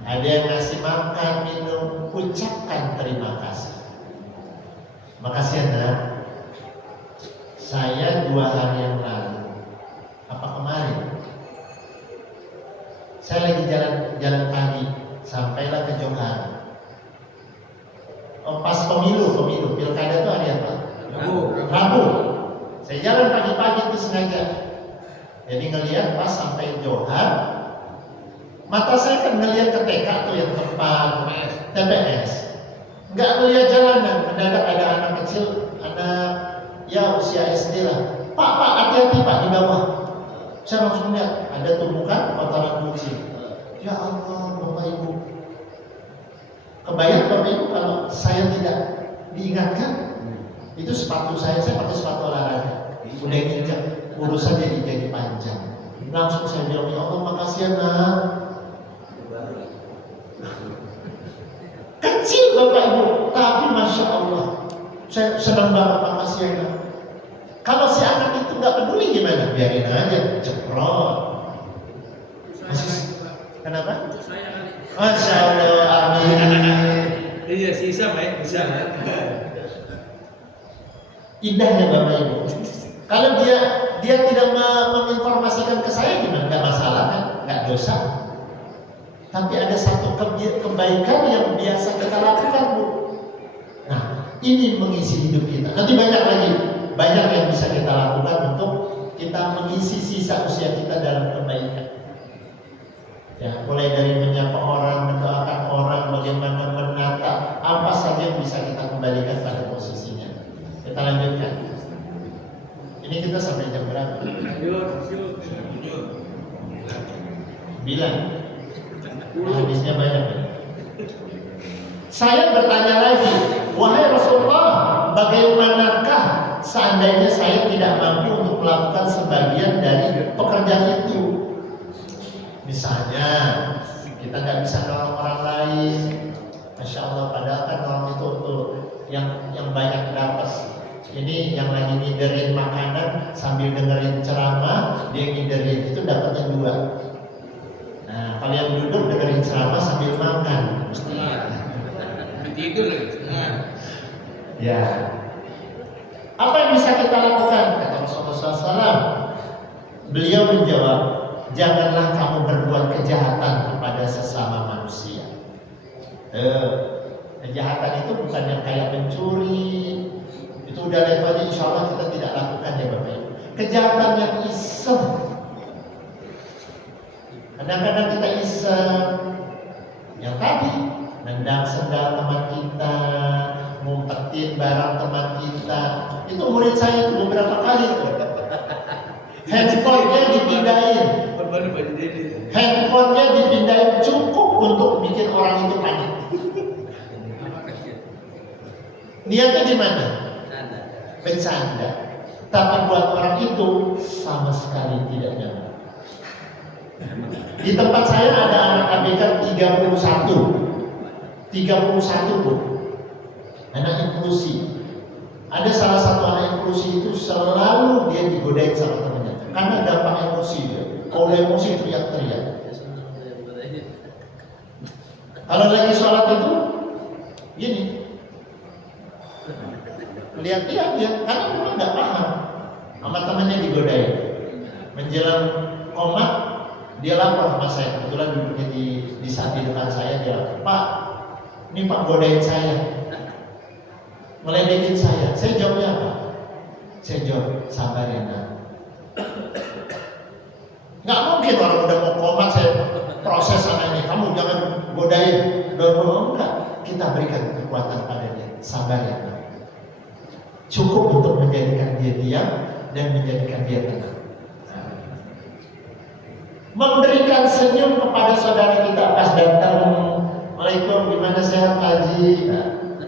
ada yang ngasih makan, minum, ucapkan terima kasih. Makasih ya nak. Saya 2 hari yang lalu, apa kemarin? Saya lagi jalan pagi, sampailah ke Johar. Oh, pas pemilu, pilkada itu hari apa? Rabu. Saya jalan pagi-pagi itu sengaja. Jadi ngelihat pas sampai Johar, mata saya kan ngelihat ke TK tuh yang tempat TPS. Nggak ngelihat jalanan, mendadak ada anak kecil, anak ya usia SD lah. Pak, hati-hati Pak di bawah. Saya langsung lihat ada tumpukan kotoran kucing. Ya Allah, Bapak Ibu. Kebayang Bapak Ibu kalau saya tidak diingatkan, itu sepatu saya pakai sepatu olahraga. Udah nginjak, urusannya jadi panjang. Langsung saya bilang, ya Allah makasih ya nak. Kecil Bapak Ibu, tapi Masya Allah, saya senang banget makasih ya nak. Kalau si anak itu nggak peduli gimana? Biarin aja, ceprot. Kenapa? Masya Allah, amin. Iya sisa baik bisa. Indahnya Bapak Ibu. Kalau dia tidak menginformasikan ke saya gimana? Nggak masalah kan? Nggak dosa. Tapi ada satu kebaikan yang biasa kita lakukan, Bu. Nah, ini mengisi hidup kita. Nanti banyak yang bisa kita lakukan untuk kita mengisi sisa usia kita dalam kebaikan. Ya, mulai dari menyapa orang, mendoakan orang, bagaimana menata, apa saja yang bisa kita kembalikan pada posisinya. Kita lanjutkan. Ini kita sampai jam berapa? Bilang. Hadisnya banyak. Saya bertanya lagi, wahai Rasulullah, bagaimanakah seandainya saya tidak mampu untuk melakukan sebagian dari pekerjaan itu? Misalnya kita nggak bisa nolong orang lain, Masya Allah, padahal kan nolong itu tuh yang banyak dapat. Ini yang lagi ngiderin makanan sambil dengerin ceramah, dia ngiderin itu dapatnya 2. Nah, kalau yang duduk dengerin ceramah sambil makan, Tidur. ya. Apa yang bisa kita lakukan? Kata Rasulullah SAW. Beliau menjawab, janganlah kamu berbuat kejahatan kepada sesama manusia. Kejahatan itu bukan yang kayak mencuri. Itu udah levelnya insya Allah kita tidak lakukan ya Bapak Ibu. Kejahatan yang iseng. Kadang-kadang kita iseng. Yang tadi, nendang sendal teman kita, ngumpetin barang teman kita. Itu murid saya itu beberapa kali tuh. Handphonenya dipindahin. Handphonenya dipindahin cukup untuk bikin orang itu panik. Niatnya gimana? Bercanda. Tapi buat orang itu sama sekali tidak nyaman. Di tempat saya ada anak ABK 31 Bu. Anak inklusi. Ada salah satu anak inklusi itu selalu dia digodain sama temannya. Karena dampak emosi dia. Kalau emosi teriak-teriak. Kalau lagi sholat itu gini. Lihat-lihat dia, karena memang nggak paham. Sama temannya digodain. Menjelang komat, dia lapor sama saya. Kebetulan duduknya di saat di depan saya, dia lapor, Pak, ini Pak godain saya, meledekin saya. Saya jawabnya apa? Saya jawab, sabar ya nak. Nggak mungkin orang udah mau komat saya proses anaknya. Kamu jangan godain. Enggak. Kita berikan kekuatan pada dia. Sabar ya nak. Cukup untuk menjadikan dia diam dan menjadikan dia tenang. Memberikan senyum kepada saudara kita pas datang. Waalaikumsalam, gimana sehat Pak Haji?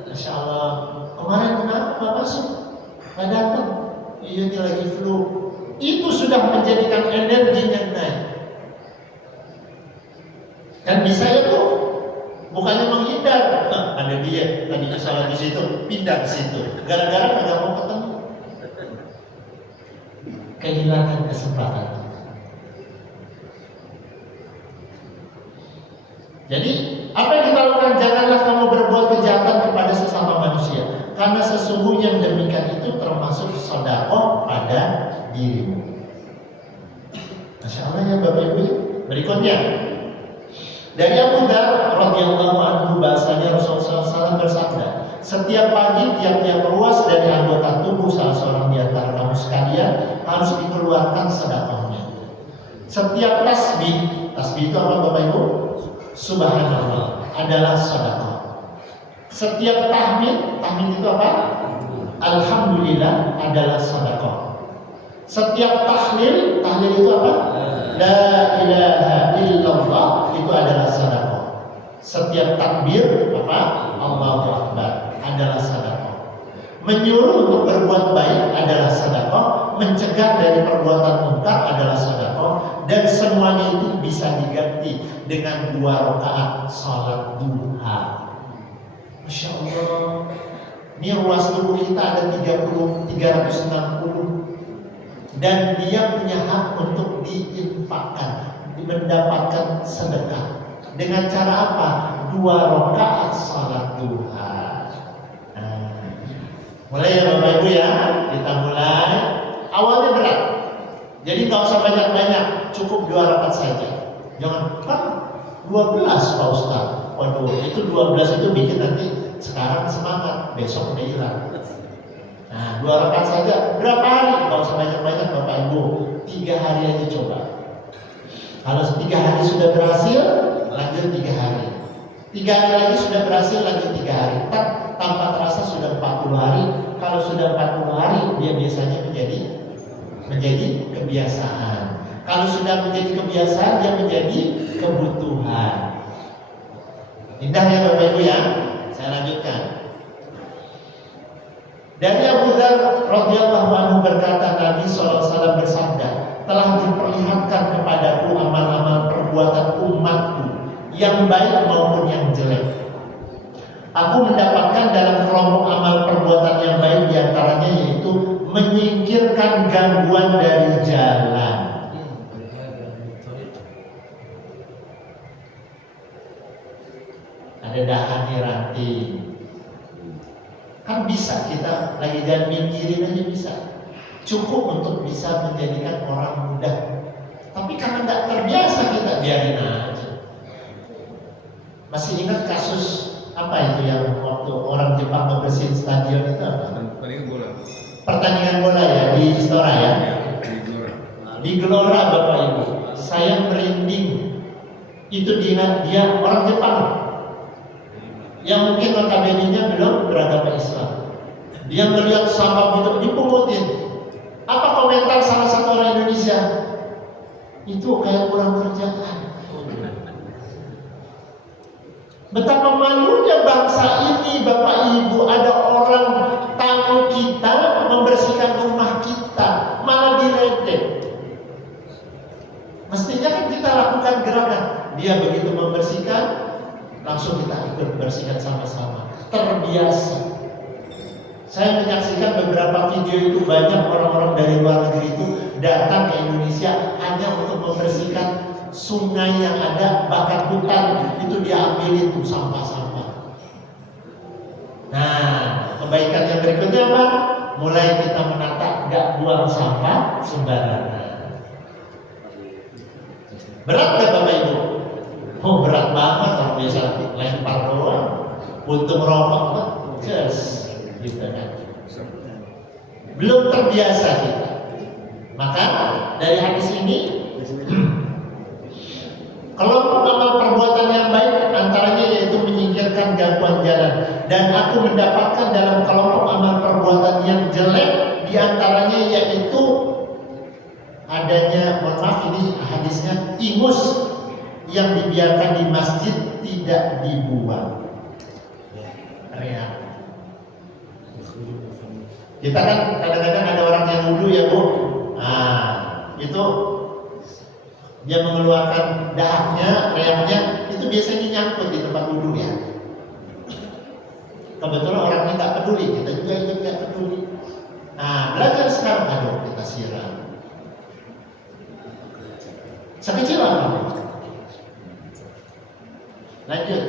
Masya Allah. Kemarin kenapa Pak masuk? Nggak datang. Iya dia lagi flu. Itu sudah menjadikan energinya naik. Dan bisa ya Bu, Bukannya menghindar, nah, ada dia tadinya salah di situ, pindah ke situ. Gara-gara nggak mau ketemu. Kehilangan kesempatan. Jadi apa yang kita lakukan? Janganlah kamu berbuat kejahatan kepada sesama manusia, karena sesungguhnya yang demikian itu termasuk sedekah pada dirimu. Masya Allah ya Bapak Ibu. Berikutnya dari Abu Dzar radhiyallahu anhu, bahasanya Rasulullah SAW bersabda, setiap pagi tiap-tiap ruas dari anggota tubuh salah seorang di antara kamu sekalian harus dikeluarkan sedekahnya. Setiap tasbih itu apa Bapak Ibu? Subhanallah adalah sedekah. Setiap tahmid itu apa? Alhamdulillah adalah sedekah. Setiap tahlil itu apa? La ilaha illallah itu adalah sedekah. Setiap takbir apa? Allahu Akbar adalah sedekah. Menyuruh untuk berbuat baik adalah sedekah, mencegah dari perbuatan munkar adalah sedekah, dan semuanya itu bisa diganti dengan 2 rakaat salat duha. Masya Allah. Ini ruas tubuh kita ada 360 dan dia punya hak untuk diinfakkan, mendapatkan sedekah. Dengan cara apa? 2 rakaat salat duha. Mulai ya Bapak Ibu ya, kita mulai. Awalnya berat, jadi nggak usah banyak-banyak, cukup 2 rakaat saja. Jangan kan 12 Pak Ustaz. Waduh, itu 12 itu bikin nanti sekarang semangat, besok udah hilang. Nah, 2 rakaat saja. Berapa hari? Nggak usah banyak-banyak Bapak Ibu. 3 hari aja coba. Kalau 3 hari sudah berhasil, lanjut 3 hari. 3 hari lagi sudah berhasil, lanjut 3 hari. Tanpa terasa sudah 40 hari. Kalau sudah 40 hari, dia biasanya menjadi kebiasaan. Kalau sudah menjadi kebiasaan, dia menjadi kebutuhan. Indah ya Bapak Ibu ya. Saya lanjutkan. Dari Abu Dzar radhiyallahu anhu berkata, Nabi SAW bersabda, telah diperlihatkan kepadaku amal-amal perbuatan umatku yang baik maupun yang jelek. Aku mendapatkan dalam kelompok amal perbuatan yang baik diantaranya yaitu menyingkirkan gangguan dari jalan. Ada dahan ranting, kan bisa kita lagi jalan minggirin aja bisa. Cukup untuk bisa menjadikan orang mudah. Tapi karena tidak terbiasa kita biarin aja. Masih ingat kasus apa itu yang waktu orang Jepang ngebersihin stadion itu apa? Pertandingan bola ya di Istora ya. Di Gelora Bapak Ibu. Saya merinding. Itu dia orang Jepang. Yang mungkin notabene-nya belum beragama Islam. Dia melihat sampah itu dipungutin. Apa komentar salah satu orang Indonesia? Itu kayak kurang kerjaan. Betapa malunya bangsa ini Bapak Ibu, ada orang tamu kita membersihkan rumah kita malah diledek. Mestinya kan kita lakukan gerakan, dia begitu membersihkan langsung kita ikut bersihkan sama-sama, terbiasa. Saya menyaksikan beberapa video itu, banyak orang-orang dari luar negeri itu datang ke Indonesia hanya untuk membersihkan sungai yang ada, bahkan hutan itu diambil itu sampah-sampah. Nah, kebaikan yang berikutnya apa? Mulai kita menata, nggak buang sampah sembarangan. Berat nggak Bapak Ibu? Oh berat banget, kalau biasa lempar doang, untung rokok kan, gitu kan. Belum terbiasa kita. Maka dari hadis ini kelompok amal perbuatan yang baik antaranya yaitu menyingkirkan gangguan jalan, dan aku mendapatkan dalam kelompok amal perbuatan yang jelek diantaranya yaitu adanya, mohon maaf ini hadisnya, ingus yang dibiarkan di masjid tidak dibuang. Reak. Kita kan kadang-kadang ada orang yang wudu ya Bu. Nah itu dia mengeluarkan dahaknya, reaknya, itu biasanya nyangkut di tempat wudhu ya. Kebetulan orangnya nggak peduli, kita juga ikut nggak peduli. Nah, belajar sekarang, aduh kita siram. Sekecil apa? Lanjut.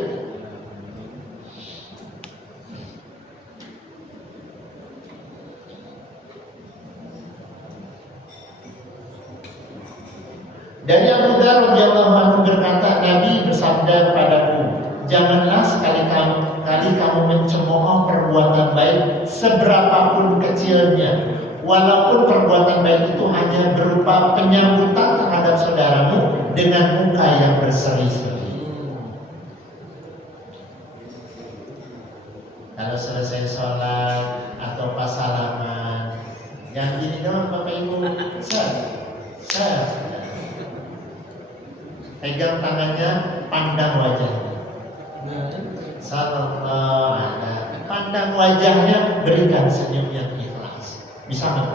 Dari Abu Dzar radhiyallahu anhu berkata, Nabi bersabda kepadaku, janganlah sekali-kali kamu mencemooh perbuatan baik seberapapun kecilnya, walaupun perbuatan baik itu hanya berupa penyambutan terhadap saudaramu dengan muka yang berseri-seri. Kalau selesai sholat atau pas salaman, jangan gini dong Bapak Ibu, pegang tangannya, pandang wajahnya. Sallallahu alaihi. Pandang wajahnya, berikan senyum yang ikhlas. Bisa nggak?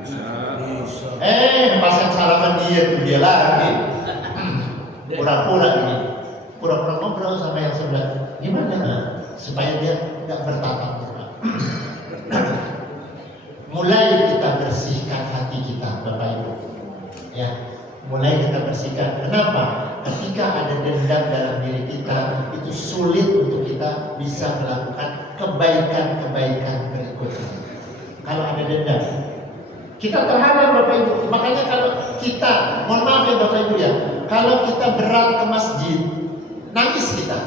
Bisa. Pas yang salaman dia lagi. Pura-pura ini. Pura-pura ngobrol sama yang sebelah. Gimana? Supaya dia nggak bertatap muka. Mulai kita bersihkan hati kita, Bapak Ibu. Ya. Mulai kita bersihkan. Kenapa? Ketika ada dendam dalam diri kita, itu sulit untuk kita bisa melakukan kebaikan-kebaikan berikutnya. Kalau ada dendam, kita terhalang Bapak Ibu. Makanya kalau kita, mohon maaf ya Bapak Ibu ya, kalau kita berat ke masjid, nangis kita,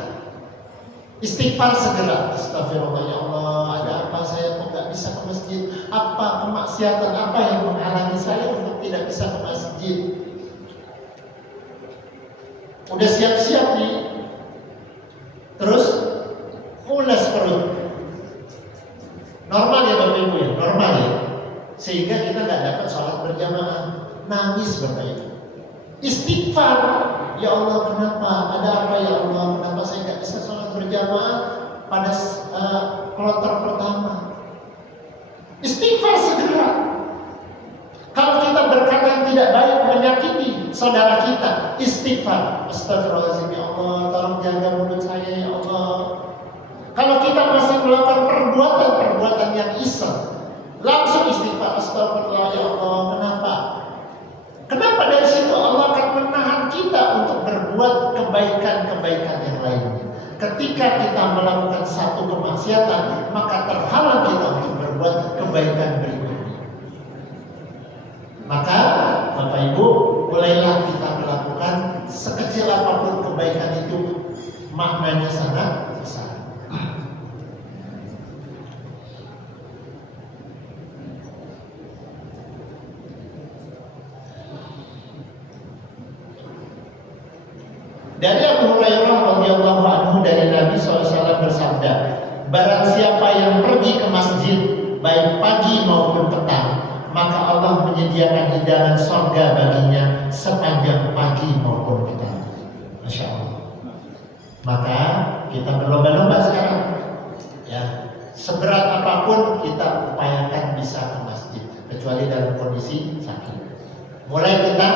istighfar segera. Astagfirullah ya Allah, ada apa saya kok nggak bisa ke masjid? Apa kemaksiatan apa yang menghalangi saya untuk tidak bisa ke masjid? Udah siap-siap nih, terus mules perut. Normal ya Bapak Ibu ya, normal ya. Sehingga kita nggak dapat sholat berjamaah, nangis Bapak Ibu. Istighfar, ya Allah kenapa? Ada apa ya Allah? Kenapa saya nggak bisa sholat berjamaah pada kloter pertama? Istighfar segera. Kalau kita berkata yang tidak baik menyakiti saudara kita, istighfar. Astagfirullahaladzim ya Allah, tolong jaga mulut saya ya Allah. Kalau kita masih melakukan perbuatan yang iseng, langsung istighfar. Astagfirullah ya Allah, kenapa? Kenapa dari situ Allah akan menahan kita untuk berbuat kebaikan-kebaikan yang lainnya. Ketika kita melakukan satu kemaksiatan, maka terhalang kita untuk berbuat kebaikan berikutnya. Maka Bapak Ibu, mulailah kita melakukan sekecil apapun kebaikan itu, maknanya sangat besar. Dari Abu Hurairah radhiyallahu anhu dari Nabi SAW bersabda, barang siapa yang pergi ke masjid baik pagi maupun petang, maka Allah menyediakan hidangan surga baginya sepanjang pagi maupun petang. Masya Allah. Maka kita berlomba-lomba sekarang, ya, seberat apapun kita upayakan bisa ke masjid, kecuali dalam kondisi sakit. Mulai kita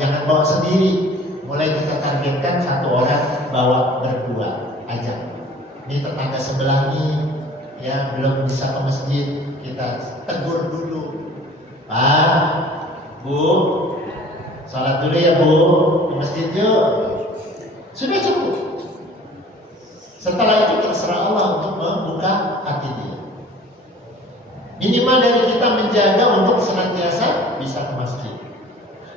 jangan bawa sendiri, mulai kita targetkan satu orang bawa berdua aja. Ini tetangga sebelah nih, ya belum bisa ke masjid, kita tegur dulu. Pak, Bu, salat dulu ya Bu, di masjid yuk. Sudah cukup. Setelah itu terserah Allah untuk membuka hati dia. Minimal dari kita menjaga untuk senantiasa bisa ke masjid.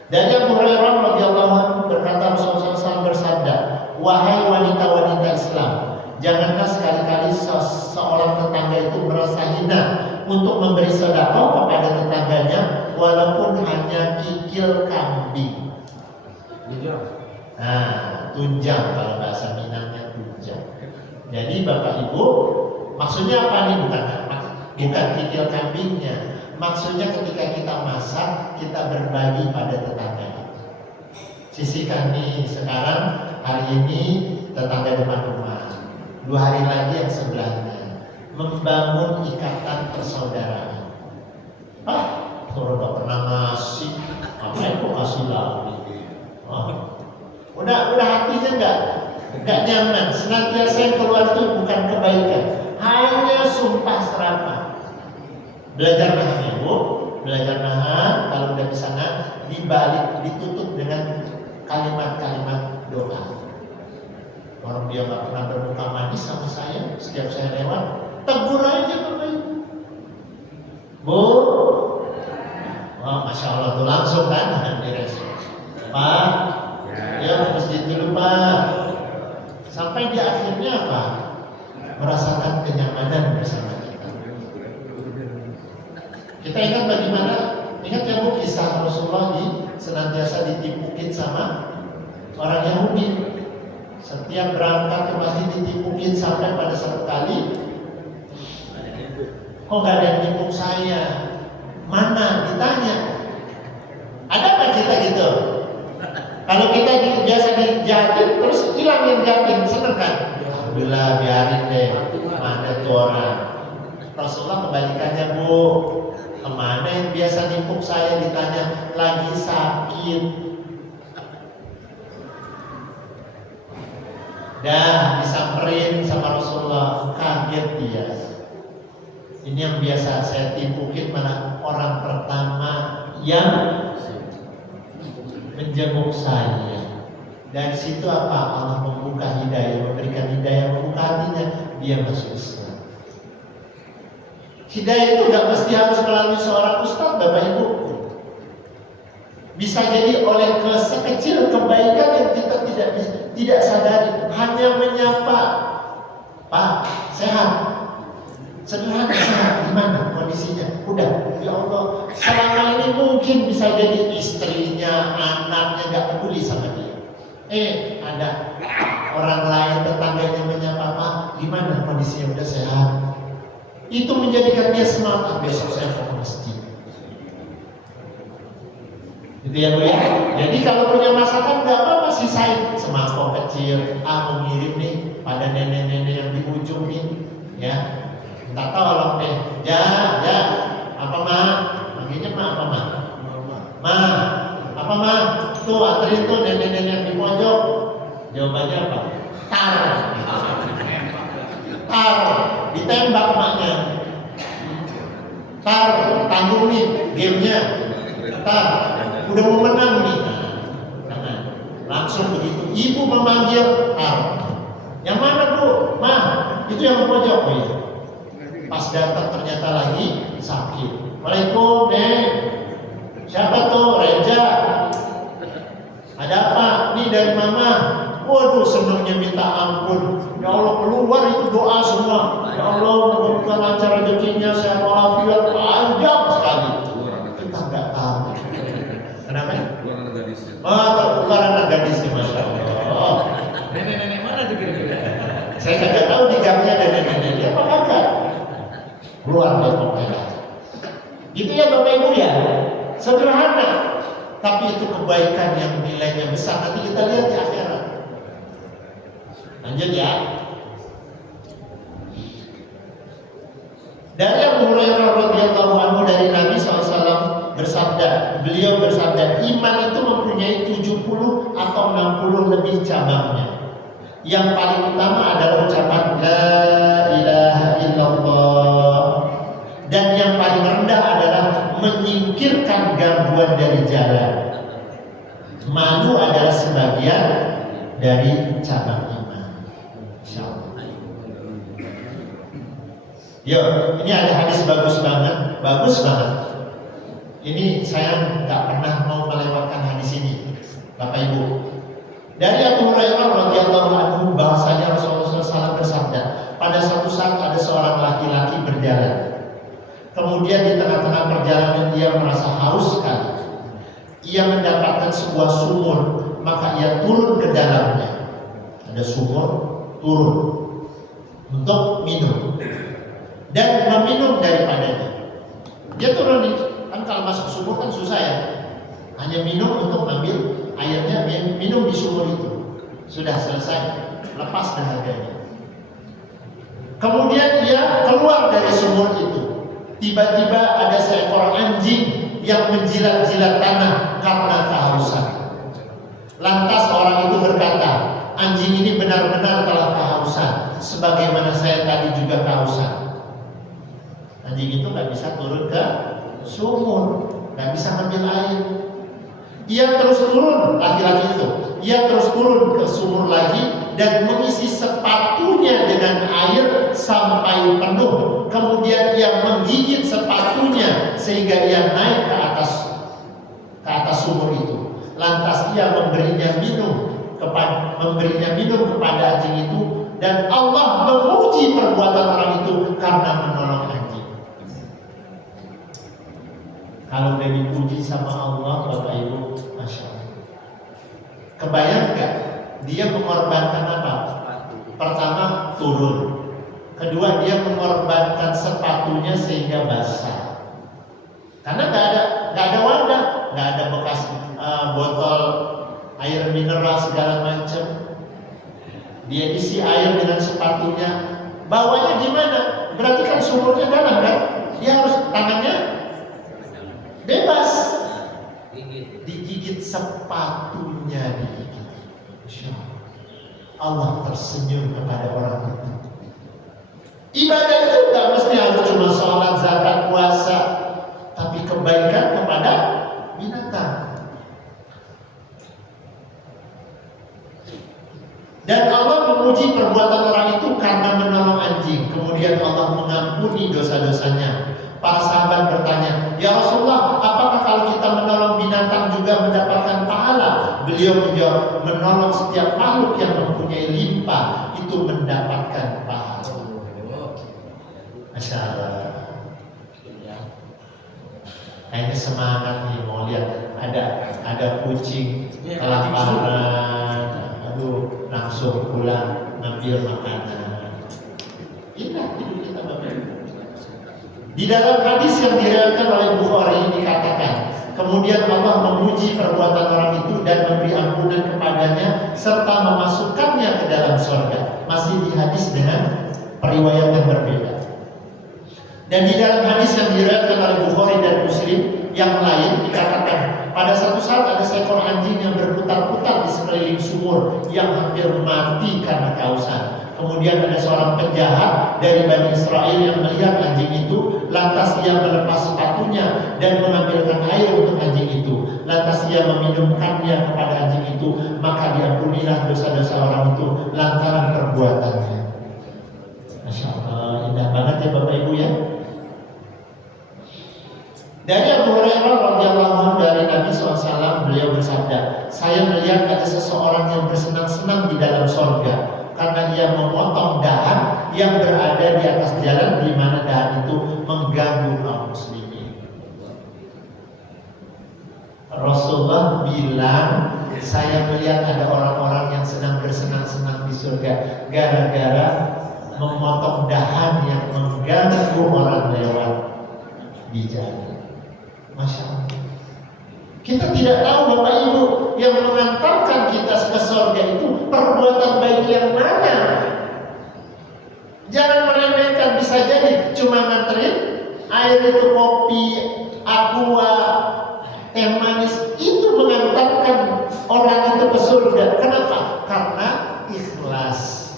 Dari Abu Hurairah radhiyallahu anhu berkata, Rasulullah SAW bersabda, wahai wanita-wanita Islam, janganlah sekali-kali seorang tetangga itu merasa hina untuk memberi sedekah kepada tetangganya walaupun hanya kikil kambing. Nah, tunjang kalau bahasa Minangnya tunjang. Jadi Bapak Ibu, maksudnya apa nih? Bukan kikil kambingnya. Maksudnya ketika kita masak, kita berbagi pada tetangga. Sisihkan nih sekarang, hari ini tetangga depan rumah, 2 hari lagi yang sebelahnya. Membangun ikatan persaudaraan. Kalau gak pernah ngasih, apa yang kok kasih lagi? Oh. Udah hatinya enggak nyaman. Senantiasa yang keluar itu bukan kebaikan, hanya sumpah serapah. Belajar nahan, Bu. Belajar nahan. Kalau udah di sana, dibalik, ditutup dengan kalimat-kalimat doa. Orang dia nggak pernah bermuka manis sama saya, setiap saya lewat, tegur aja Bapak Ibu. Bu, oh, Masya Allah tuh langsung kan direspon. Pak, ya masjid dulu Pak. Sampai di akhirnya apa? Merasakan kenyamanan bersama kita. Kita ingat bagaimana? Ingat ya Bu, kisah Rasulullah senantiasa ditipukin sama orang Yahudi. Setiap berangkat ke masjid ditipukin sampai pada satu kali, kok gak ada yang nipuk saya? Mana? Ditanya. Ada nggak kita gitu? Kalau kita biasa dijahatin, terus hilang yang jahatin, seneng kan? Alhamdulillah, biarin deh. Mana tuh orang? Rasulullah kebalikannya Bu. Kemana yang biasa nipuk saya? Ditanya, lagi sakit. Dah disamperin sama Rasulullah, kaget dia. Ini yang biasa saya tipukin malah orang pertama yang menjenguk saya. Dari situ apa? Allah membuka hidayah, memberikan hidayah, membuka hatinya, dia masuk Islam. Hidayah itu gak mesti harus melalui seorang ustaz, Bapak Ibu. Bisa jadi oleh sekecil kebaikan yang kita tidak sadari. Hanya menyapa, Pak, sehat. Sederhana, sehat. Gimana kondisinya? Udah, ya Allah. Selama ini mungkin bisa jadi istrinya, anaknya gak peduli sama dia. Ada orang lain tetangganya menyapa, Pak, gimana kondisinya? Udah sehat. Itu menjadikan dia semangat. Besok saya mau ke masjid. Gitu ya Bu ya. Jadi kalau punya masakan nggak apa-apa sisain semangkok kecil. Mau ngirim nih pada nenek-nenek yang di ujung nih, ya. Minta tolong deh. Ya, apa Ma? Manggilnya Ma apa Ma? Ma, apa Ma? Tuh anterin tuh nenek-nenek yang di pojok. Jawabannya apa? Tar. Ditembak maknya. Tar, tanggung nih gamenya. Tar. Udah mau menang nih. Langsung begitu ibu memanggil yang mana Bu? Ma, itu yang pojok. Oh, iya. Pas datang ternyata lagi sakit. Waalaikumsalam Dek. Siapa tuh? Reja. Ada apa? Nih dari Mama. Waduh, senangnya minta ampun. Ya Allah, keluar itu doa semua. Ya Allah, mudah-mudahan lancar rezekinya, sehat walafiat, panjang sekali. Kita nggak tahu. Kenapa? Tertular anak gadisnya, Masya Allah. Nenek-nenek mana tuh kira-kira? Saya nggak tahu di jamnya ada nenek-nenek dia apa kagak. Keluar Depok merah. Gitu ya Bapak Ibu ya. Sederhana, tapi itu kebaikan yang nilainya besar. Nanti kita lihat di akhirat. Lanjut ya. Dari Abu Hurairah radhiyallahu anhu dari Nabi SAW beliau bersabda, iman itu mempunyai 70 atau 60 lebih cabangnya. Yang paling utama adalah ucapan La ilaha illallah. Dan yang paling rendah adalah menyingkirkan gangguan dari jalan. Malu adalah sebagian dari cabang iman. Insyaallah. Yuk, ini ada hadis bagus banget. Ini saya nggak pernah mau melewatkan hadis ini, Bapak Ibu. Dari Abu Hurairah radhiyallahu anhu bahwasanya Rasulullah SAW bersabda, pada suatu saat ada seorang laki-laki berjalan. Kemudian di tengah-tengah perjalanan dia merasa haus sekali. Ia mendapatkan sebuah sumur, maka ia turun ke dalamnya. Ada sumur, turun untuk minum dan meminum daripadanya. Dia turun nih, kan kalau masuk sumur kan susah ya. Hanya minum untuk ambil airnya, minum di sumur itu. Sudah selesai, lepas dahaganya. Kemudian ia keluar dari sumur itu. Tiba-tiba ada seekor anjing yang menjilat-jilat tanah karena kehausan. Lantas orang itu berkata, anjing ini benar-benar telah kehausan, sebagaimana saya tadi juga kehausan. Anjing itu nggak bisa turun ke sumur, nggak bisa ngambil air. Ia terus turun, laki-laki itu, ia terus turun ke sumur lagi dan mengisi sepatunya dengan air sampai penuh. Kemudian ia menggigit sepatunya sehingga ia naik ke atas sumur itu. Lantas ia memberinya minum kepada anjing itu, dan Allah memuji perbuatan orang itu karena menolong anjing. Kalau udah dipuji sama Allah, Bapak Ibu, Masya Allah. Kebayang gak? Dia mengorbankan apa? Pertama, turun. Kedua, dia mengorbankan sepatunya sehingga basah. Karena nggak ada wadah, nggak ada bekas botol air mineral segala macam. Dia isi air dengan sepatunya. Bawanya gimana? Berarti kan sumurnya dalam kan? Dia harus tangannya bebas. Digigit sepatunya, digigit. Masya Allah tersenyum kepada orang itu. Ibadah itu tidak mesti harus cuma sholat, zakat, puasa, tapi kebaikan kepada binatang. Dan Allah memuji perbuatan orang itu karena menolong anjing. Kemudian Allah mengampuni dosa-dosanya. Para sahabat bertanya, ya Rasulullah, apakah kalau kita menolong binatang juga mendapatkan pahala? Beliau menjawab, menolong setiap makhluk yang mempunyai limpah itu mendapatkan pahala. Masya Allah. Kayaknya semangat nih mau lihat ada kucing kelaparan, aduh langsung pulang ngambil makanan. Indah hidup kita Bapak. Di dalam hadis yang diriwayatkan oleh Bukhari dikatakan, kemudian Allah memuji perbuatan orang itu dan memberi ampunan kepadanya serta memasukkannya ke dalam surga. Masih di hadis dengan periwayat yang berbeda. Dan di dalam hadis yang diriwayatkan oleh Bukhari dan Muslim yang lain dikatakan, pada satu saat ada seekor anjing yang berputar-putar di sekeliling sumur yang hampir mati karena kehausan. Kemudian ada seorang penjahat dari Bani Israel yang melihat anjing itu, lantas ia melepas sepatunya dan mengambilkan air untuk anjing itu. Lantas ia meminumkannya kepada anjing itu, maka diampunilah dosa-dosa orang itu lantaran perbuatannya. Masya Allah, indah banget ya Bapak Ibu ya. Dari Abu Hurairah radhiyallahu anhu dari Nabi SAW, beliau bersabda, saya melihat ada seseorang yang bersenang-senang di dalam sorga karena ia memotong dahan yang berada di atas jalan di mana dahan itu mengganggu kaum muslimin. Rasulullah bilang, saya melihat ada orang-orang yang sedang bersenang-senang di surga gara-gara memotong dahan yang mengganggu orang lewat di jalan. Masya Allah. Kita tidak tahu Bapak Ibu, yang mengantarkan kita ke surga itu perbuatan baik yang mana. Jangan meremehkan, bisa jadi cuma nganterin air itu, kopi, aqua, teh manis, itu mengantarkan orang itu ke surga. Kenapa? Karena ikhlas.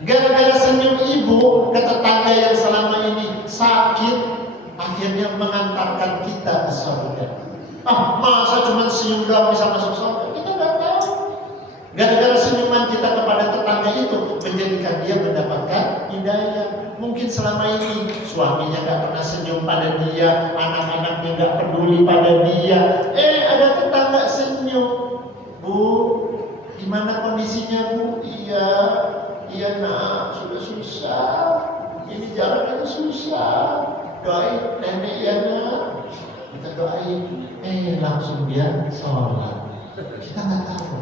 Gara-gara senyum ibu ke tetangga yang selama ini sakit, akhirnya mengantarkan kita ke surga. Masa cuma senyum doang bisa masuk surga? Kita nggak tahu. Gara-gara senyuman kita kepada tetangga itu menjadikan dia mendapatkan hidayah. Mungkin selama ini suaminya nggak pernah senyum pada dia, anak-anaknya nggak peduli pada dia. Ada tetangga senyum. Bu, gimana kondisinya Bu? Iya nak, sudah susah. Ini jalannya susah. Doain nenek ya nak. Kita doain, langsung dia sholat. Kita nggak tahu.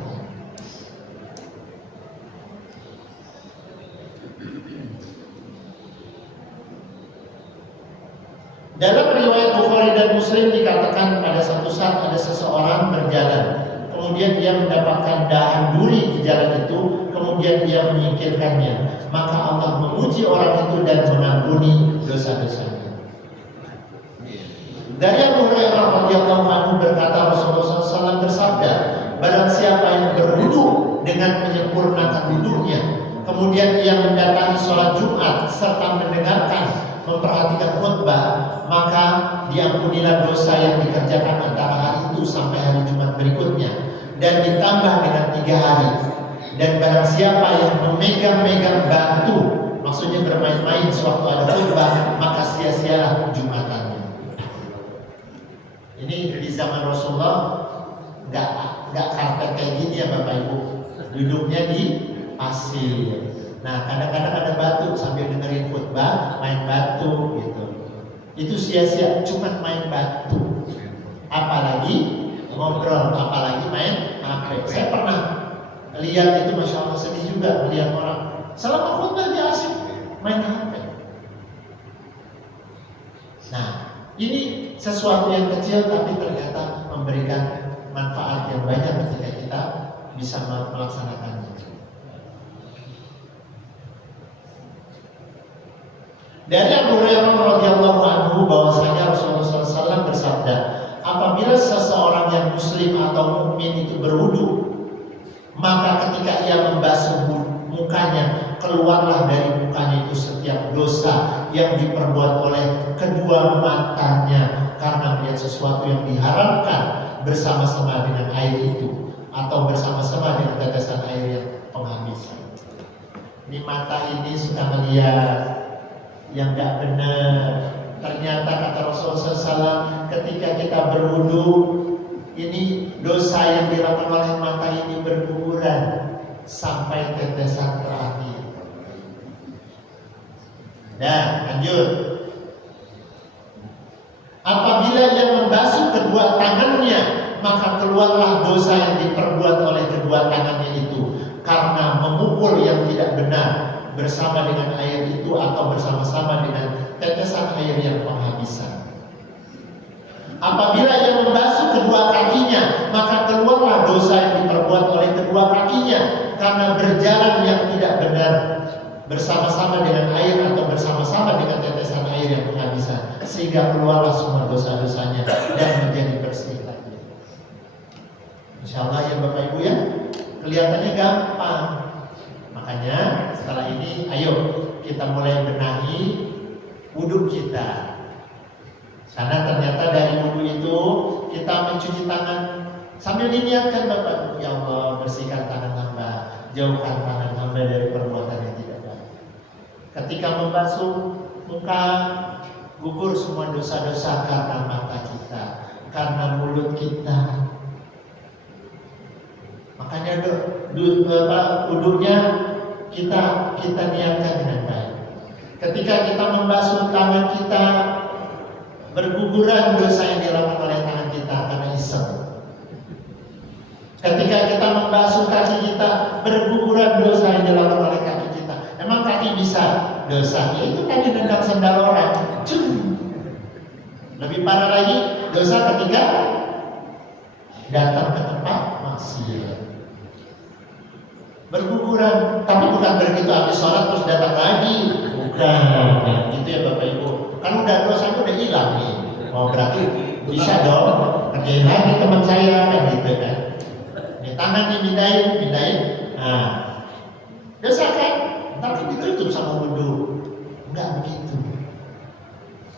Dalam riwayat Bukhari dan Muslim dikatakan pada satu saat ada seseorang berjalan, kemudian dia mendapatkan dahan duri di jalan itu, kemudian dia menyingkirkannya. Maka Allah memuji orang itu dan mengampuni dosa-dosanya. Dari Abu Hurairah radhiyallahu anhu berkata, Rasulullah SAW bersabda, barang siapa yang berwudu dengan menyempurnakan wudunya, kemudian ia mendatangi sholat Jumat serta mendengarkan, memperhatikan khutbah, maka diampunilah dosa yang dikerjakan antara hari itu sampai hari Jumat berikutnya, dan ditambah dengan 3 hari. Dan barang siapa yang memegang-megang batu, maksudnya bermain-main sewaktu ada khutbah, maka sia-sialah Jumatannya. Ini di zaman Rasulullah nggak karpet kayak gini ya Bapak Ibu, duduknya di pasir. Nah kadang-kadang ada batu sambil dengerin khutbah, main batu gitu. Itu sia-sia, cuma main batu. Apalagi ngobrol, apalagi main HP. Saya pernah lihat itu, Masya Allah, sedih juga melihat orang selama khutbah dia asik main HP. Nah, ini sesuatu yang kecil tapi ternyata memberikan manfaat yang banyak ketika kita bisa melaksanakannya. Dari Abu Hurairah radhiyallahu anhu bahwasanya Rasulullah SAW bersabda, apabila seseorang yang muslim atau mukmin itu berwudu, maka ketika ia membasuh mukanya, keluarlah dari mukanya itu setiap dosa yang diperbuat oleh kedua matanya karena melihat sesuatu yang diharamkan bersama-sama dengan air itu, atau bersama-sama dengan tetesan air yang penghabisan. Ini mata ini suka melihat yang gak benar. Ternyata kata Rasulullah SAW, ketika kita berwudu, ini dosa yang dilakukan oleh mata ini berguguran sampai tetesan terakhir. Nah, lanjut. Apabila ia membasuh kedua tangannya, maka keluarlah dosa yang diperbuat oleh kedua tangannya itu karena memukul yang tidak benar bersama dengan air itu atau bersama-sama dengan tetesan air yang penghabisan. Apabila ia membasuh kedua kakinya, maka keluarlah dosa yang diperbuat oleh kedua kakinya karena berjalan yang tidak benar bersama-sama dengan air atau bersama-sama dengan tetesan air yang penghabisan, sehingga keluarlah semua dosa-dosanya dan menjadi bersih lagi. Insya Allah ya Bapak Ibu ya, kelihatannya gampang. Makanya setelah ini ayo kita mulai benahi wudhu kita. Karena ternyata dari wudhu itu kita mencuci tangan sambil diniatkan Bapak Ibu, ya Allah bersihkan tangan hamba, jauhkan tangan hamba dari perbuatan yang tidak baik. Ketika membasuh muka, gugur semua dosa-dosa karena mata kita, karena mulut kita. Makanya wudhunya kita niatkan dengan baik. Ketika kita membasuh tangan kita, berguguran dosa yang dilakukan oleh tangan kita karena iseng. Ketika kita membasuh kaki kita, berguguran dosa yang dilakukan oleh kaki kita. Emang kaki bisa dosa? Ya itu tadi nendang sendal orang. Lebih parah lagi dosa ketika datang ke tempat maksiat. Berguguran, tapi bukan begitu habis sholat terus datang lagi. Bukan, itu ya Bapak Ibu. Kan udah dosanya udah hilang nih. Oh berarti bisa dong kerjain lagi teman saya kan gitu kan. Ini tangan pindahin. Nah, dosa kan? Ntar kan ditutup sama wudhu. Enggak begitu.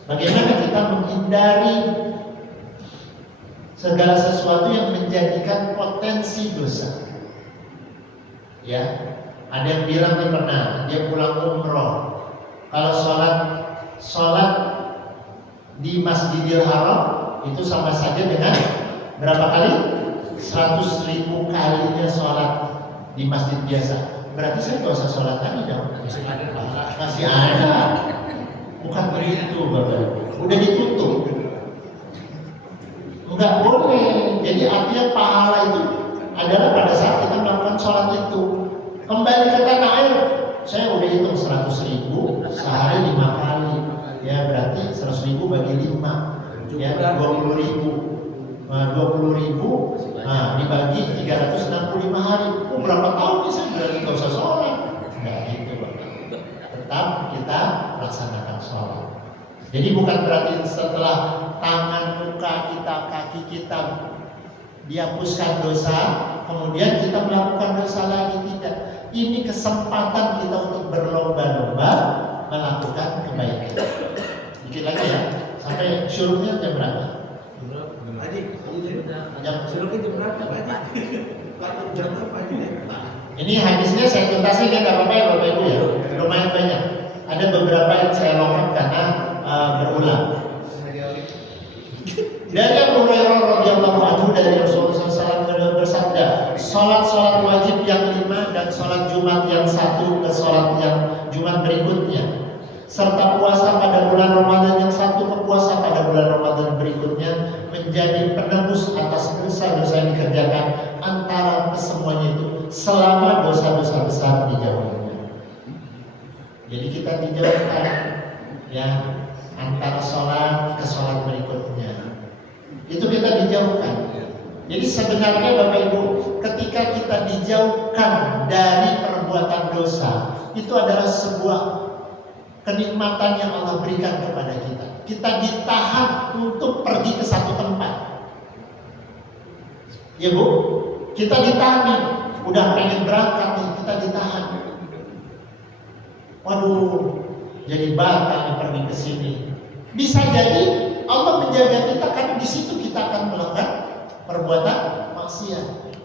Bagaimana kita menghindari segala sesuatu yang menjadikan potensi dosa? Ya, ada yang bilang nih pernah dia pulang umroh, kalau sholat di Masjidil Haram itu sama saja dengan berapa kali? 100.000 kalinya sholat di masjid biasa. Berarti saya nggak usah sholat lagi dong. Masih ada. Bukan begitu Bapak. Udah ditutup. Enggak boleh. Jadi artinya pahala itu adalah pada saat kita melakukan sholat itu. Kembali ke tanah air, saya udah hitung 100.000 sehari 5 kali. Ya berarti 100.000 bagi 5, ya 20.000. 20.000 nah, dibagi 365 hari. Berapa tahun nih saya berarti gak usah sholat? Enggak gitu Bapak. Tetap kita laksanakan sholat. Jadi bukan berarti setelah tangan, muka kita, kaki kita dihapuskan dosa, kemudian kita melakukan dosa lagi, tidak. Ini kesempatan kita untuk berlomba-lomba melakukan kebaikan. Dikit lagi ya, sampai syuruknya jam berapa? Suruh kita berapa Pak Haji? Jam berapa Haji? Ini hadisnya saya tuntaskan ya, nggak apa-apa ya Bapak Ibu ya, lumayan banyak. Ada beberapa yang saya lompat karena berulang. Dari Abu Hurairah radhiyallahu anhu dari Rasulullah SAW bersabda, salat wajib yang 5 dan salat Jumat yang 1 ke salat yang Jumat berikutnya, serta puasa pada bulan Ramadan yang 1 ke puasa pada bulan Ramadan berikutnya menjadi penebus atas dosa-dosa yang dikerjakan antara kesemuanya itu selama dosa-dosa besar dijauhinya. Jadi kita dijauhkan ya antara sholat ke sholat berikutnya. Itu kita dijauhkan. Jadi sebenarnya Bapak Ibu, ketika kita dijauhkan dari perbuatan dosa, itu adalah sebuah kenikmatan yang Allah berikan kepada kita. Kita ditahan untuk pergi ke satu tempat. Ya Bu, kita ditahan nih, udah pengen berangkat nih, kita ditahan. Waduh, jadi batal nih pergi ke sini. Bisa jadi Allah menjaga kita karena di situ kita akan melakukan perbuatan maksiat.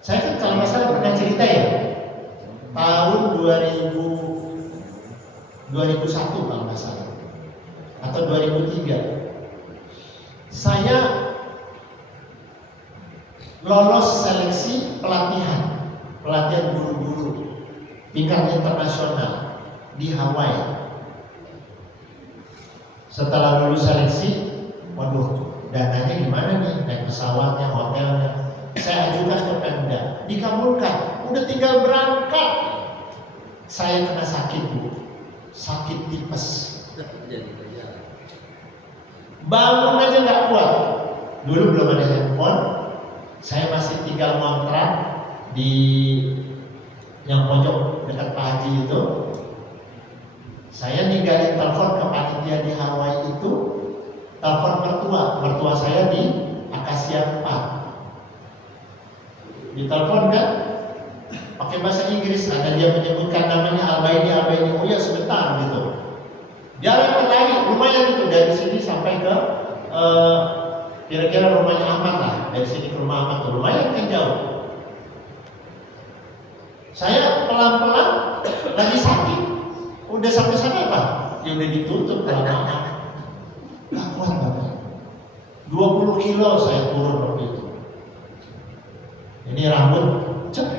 Saya kan kalau nggak salah pernah cerita ya, tahun 2001 kalau nggak salah, atau 2003, saya lolos seleksi pelatihan guru-guru tingkat internasional di Hawaii. Setelah lulus seleksi, waduh, dananya gimana nih? Naik pesawatnya, hotelnya. Saya ajukan ke Pemda, dikabulkan. Udah tinggal berangkat, saya kena sakit Bu, sakit tipes. Bangun aja nggak kuat. Dulu belum ada handphone, saya masih tinggal ngontrak di yang pojok dekat Pak Haji itu. Saya ninggalin telepon ke panitia di Hawaii itu, telepon mertua saya di Akasia 4. Ditelepon kan, pakai bahasa Inggris, ada dia menyebutkan namanya Albaini, oh ya sebentar gitu. Jalan lagi, lumayan itu dari sini sampai ke kira-kira rumahnya Ahmad lah, dari sini ke rumah Ahmad tuh lumayan kan jauh. Saya pelan-pelan lagi sakit. Udah sampai sana Pak, ya udah ditutup lama-lama. Gak kuat Bapak. 20 kilo saya turun waktu itu. Ini rambut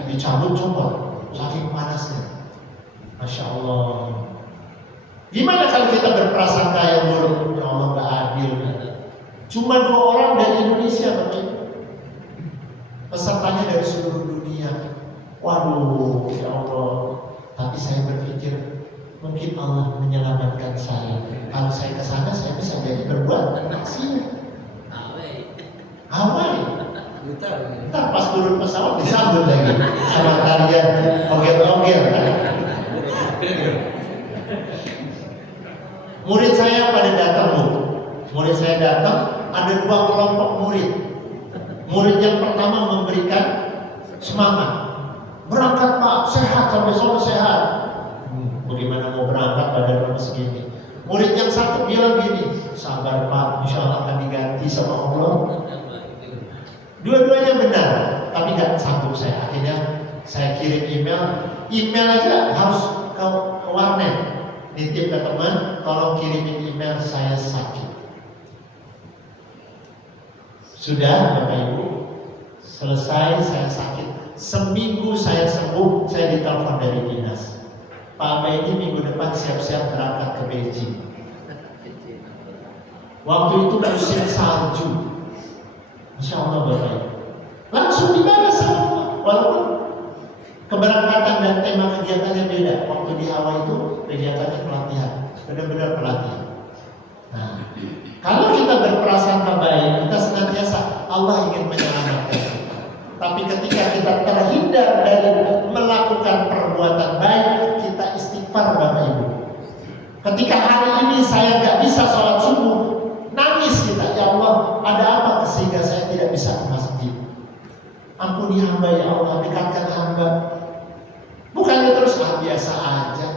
dicabut copot, saking panasnya. Masya Allah. Gimana kalau kita berprasangka yang buruk? Ya Allah gak adil. Cuma 2 orang dari Indonesia Bapak. Pesertanya dari seluruh dunia. Waduh, ya Allah. Tapi saya berpikir, mungkin Allah menyelamatkan saya. Kalau saya ke sana, saya bisa jadi berbuat maksiat. Hawaii. Ntar pas turun pesawat disambut lagi sama tarian ogel-ogel. Murid saya pada datang Bu. Murid saya datang, ada 2 kelompok murid. Murid yang pertama memberikan semangat. Berangkat Pak, sehat sampai sore sehat. Bagaimana mau berangkat badan kamu segini? Murid yang satu bilang gini, sabar Pak, insya Allah akan diganti sama Allah. Dua-duanya benar, tapi gak sanggup saya. Akhirnya saya kirim email aja harus ke warnet. Nitip ke teman, tolong kirimin email, saya sakit. Sudah Bapak Ibu, selesai saya sakit. Seminggu saya sembuh, saya ditelepon dari dinas. Pak Abaidi minggu depan siap-siap berangkat ke Beijing. Waktu itu musim salju. Masya Allah Bapak. Langsung dibalas sama Allah. Walaupun keberangkatan dan tema kegiatannya beda. Waktu di Hawaii itu kegiatannya pelatihan. Benar-benar pelatihan. Nah, kalau kita berprasangka baik, kita senantiasa Allah ingin menyelamatkan kita. Tapi ketika kita terhindar dari melakukan perbuatan baik, kita istighfar Bapak Ibu. Ketika hari ini saya nggak bisa sholat subuh, nangis kita, ya Allah, ada apa sehingga saya tidak bisa ke masjid? ampuni hamba ya Allah, dekatkan hamba. Bukannya terus biasa aja,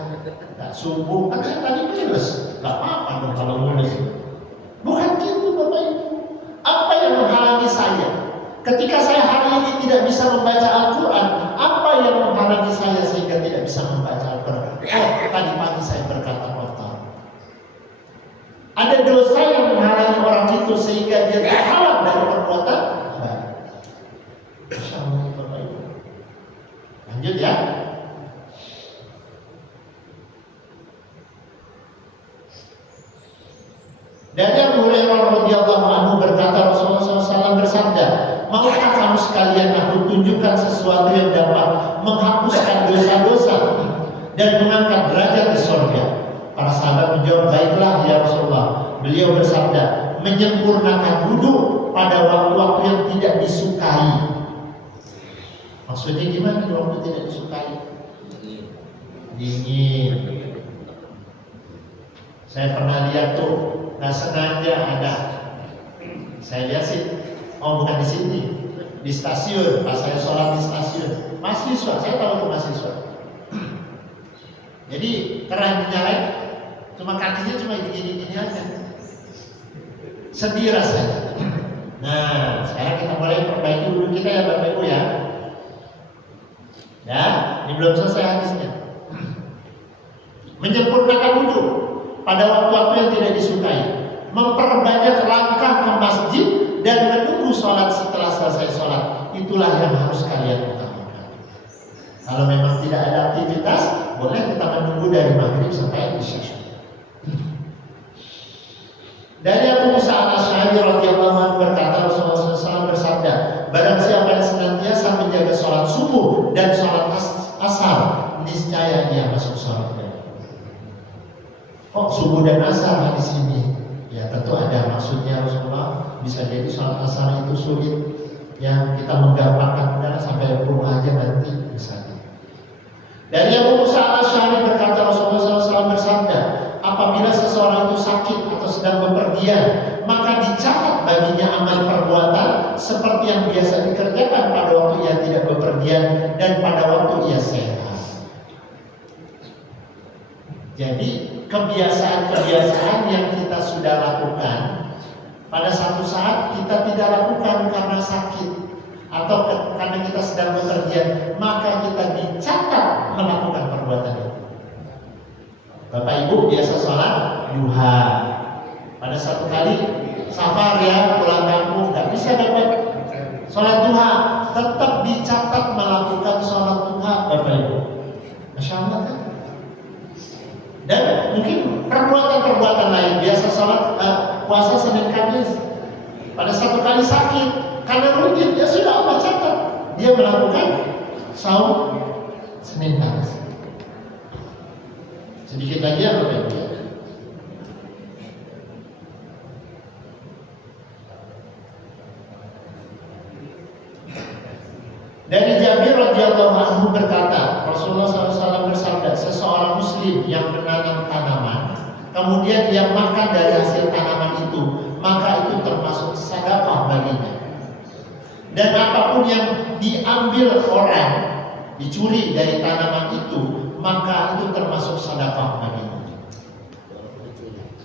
nggak subuh, kan saya tadi jelas, nggak apa-apa dong kalau mulai. Bukan gitu Bapak Ibu. Apa yang menghalangi saya? Ketika saya hari ini tidak bisa membaca Al-Quran, apa yang menghalangi saya sehingga tidak bisa membaca Al-Quran? Tadi pagi saya berkata kotor. Ada dosa yang menghalangi orang itu sehingga dia terhalang dari perbuatan baik. Masya Allah Bapak Ibu. Lanjut ya. Dari Abu Hurairah radhiyallahu anhu berkata, Rasulullah SAW bersabda, maukah kamu sekalian aku tunjukkan sesuatu yang dapat menghapuskan dosa-dosa dan mengangkat derajat di surga? Para sahabat menjawab, baiklah ya Rasulullah. Beliau bersabda, menyempurnakan wudhu pada waktu-waktu yang tidak disukai. Maksudnya gimana di waktu tidak disukai? Dingin. Saya pernah lihat tuh, nggak sengaja ada. Saya lihat sih, oh bukan di sini, di stasiun. Pas saya sholat di stasiun, mahasiswa, saya tahu itu mahasiswa. Jadi keran dinyalain, cuma kakinya cuma gini-gini aja. Sedih rasanya. Nah, sekarang kita mulai perbaiki dulu kita ya Bapak Ibu ya. Ya, ini belum selesai hadisnya. Menyempurnakan wudhu pada waktu-waktu yang tidak disukai, memperbanyak langkah ke masjid dan menunggu sholat setelah selesai sholat, itulah yang harus kalian utamakan. Kalau memang tidak ada aktivitas, boleh kita menunggu dari maghrib sampai isya. Dari Abu Musa al-Asy'ari radhiyallahu anhu berkata, Rasulullah SAW bersabda, barang siapa yang senantiasa menjaga sholat subuh dan sholat asar, niscaya dia masuk surga. Kok subuh dan asar hadis ini? Ya tentu ada maksudnya Rasulullah. Bisa jadi sholat asar itu sulit, yang kita menggampangkan udara sampai rumah aja nanti misalnya. Dari Abu Musa al-Asy'ari berkata, Rasulullah SAW bersabda, apabila seseorang itu sakit atau sedang bepergian, maka dicatat baginya amal perbuatan seperti yang biasa dikerjakan pada waktu ia tidak bepergian dan pada waktu ia sehat. Jadi kebiasaan-kebiasaan yang kita sudah lakukan, pada satu saat kita tidak lakukan karena sakit atau karena kita sedang bepergian, maka kita dicatat melakukan perbuatan itu. Bapak Ibu biasa sholat duha. Pada satu kali safar ya, pulang kampung nggak bisa dapat sholat duha, tetap dicatat melakukan sholat duha Bapak Ibu. Masya Allah kan? Dan mungkin perbuatan-perbuatan lain, biasa sholat puasa Senin Kamis, pada satu kali sakit karena rutin, ya sudah Allah catat dia melakukan saum Senin Kamis. Sedikit lagi ya Bapak Ibu. Dari Jabir radhiyallahu anhu berkata, Rasulullah SAW bersabda, seseorang muslim yang menanam tanaman, kemudian dia makan dari hasil tanaman itu, maka itu termasuk sedekah baginya. Dan apapun yang diambil orang, dicuri dari tanaman itu, maka itu termasuk sedekah baginya.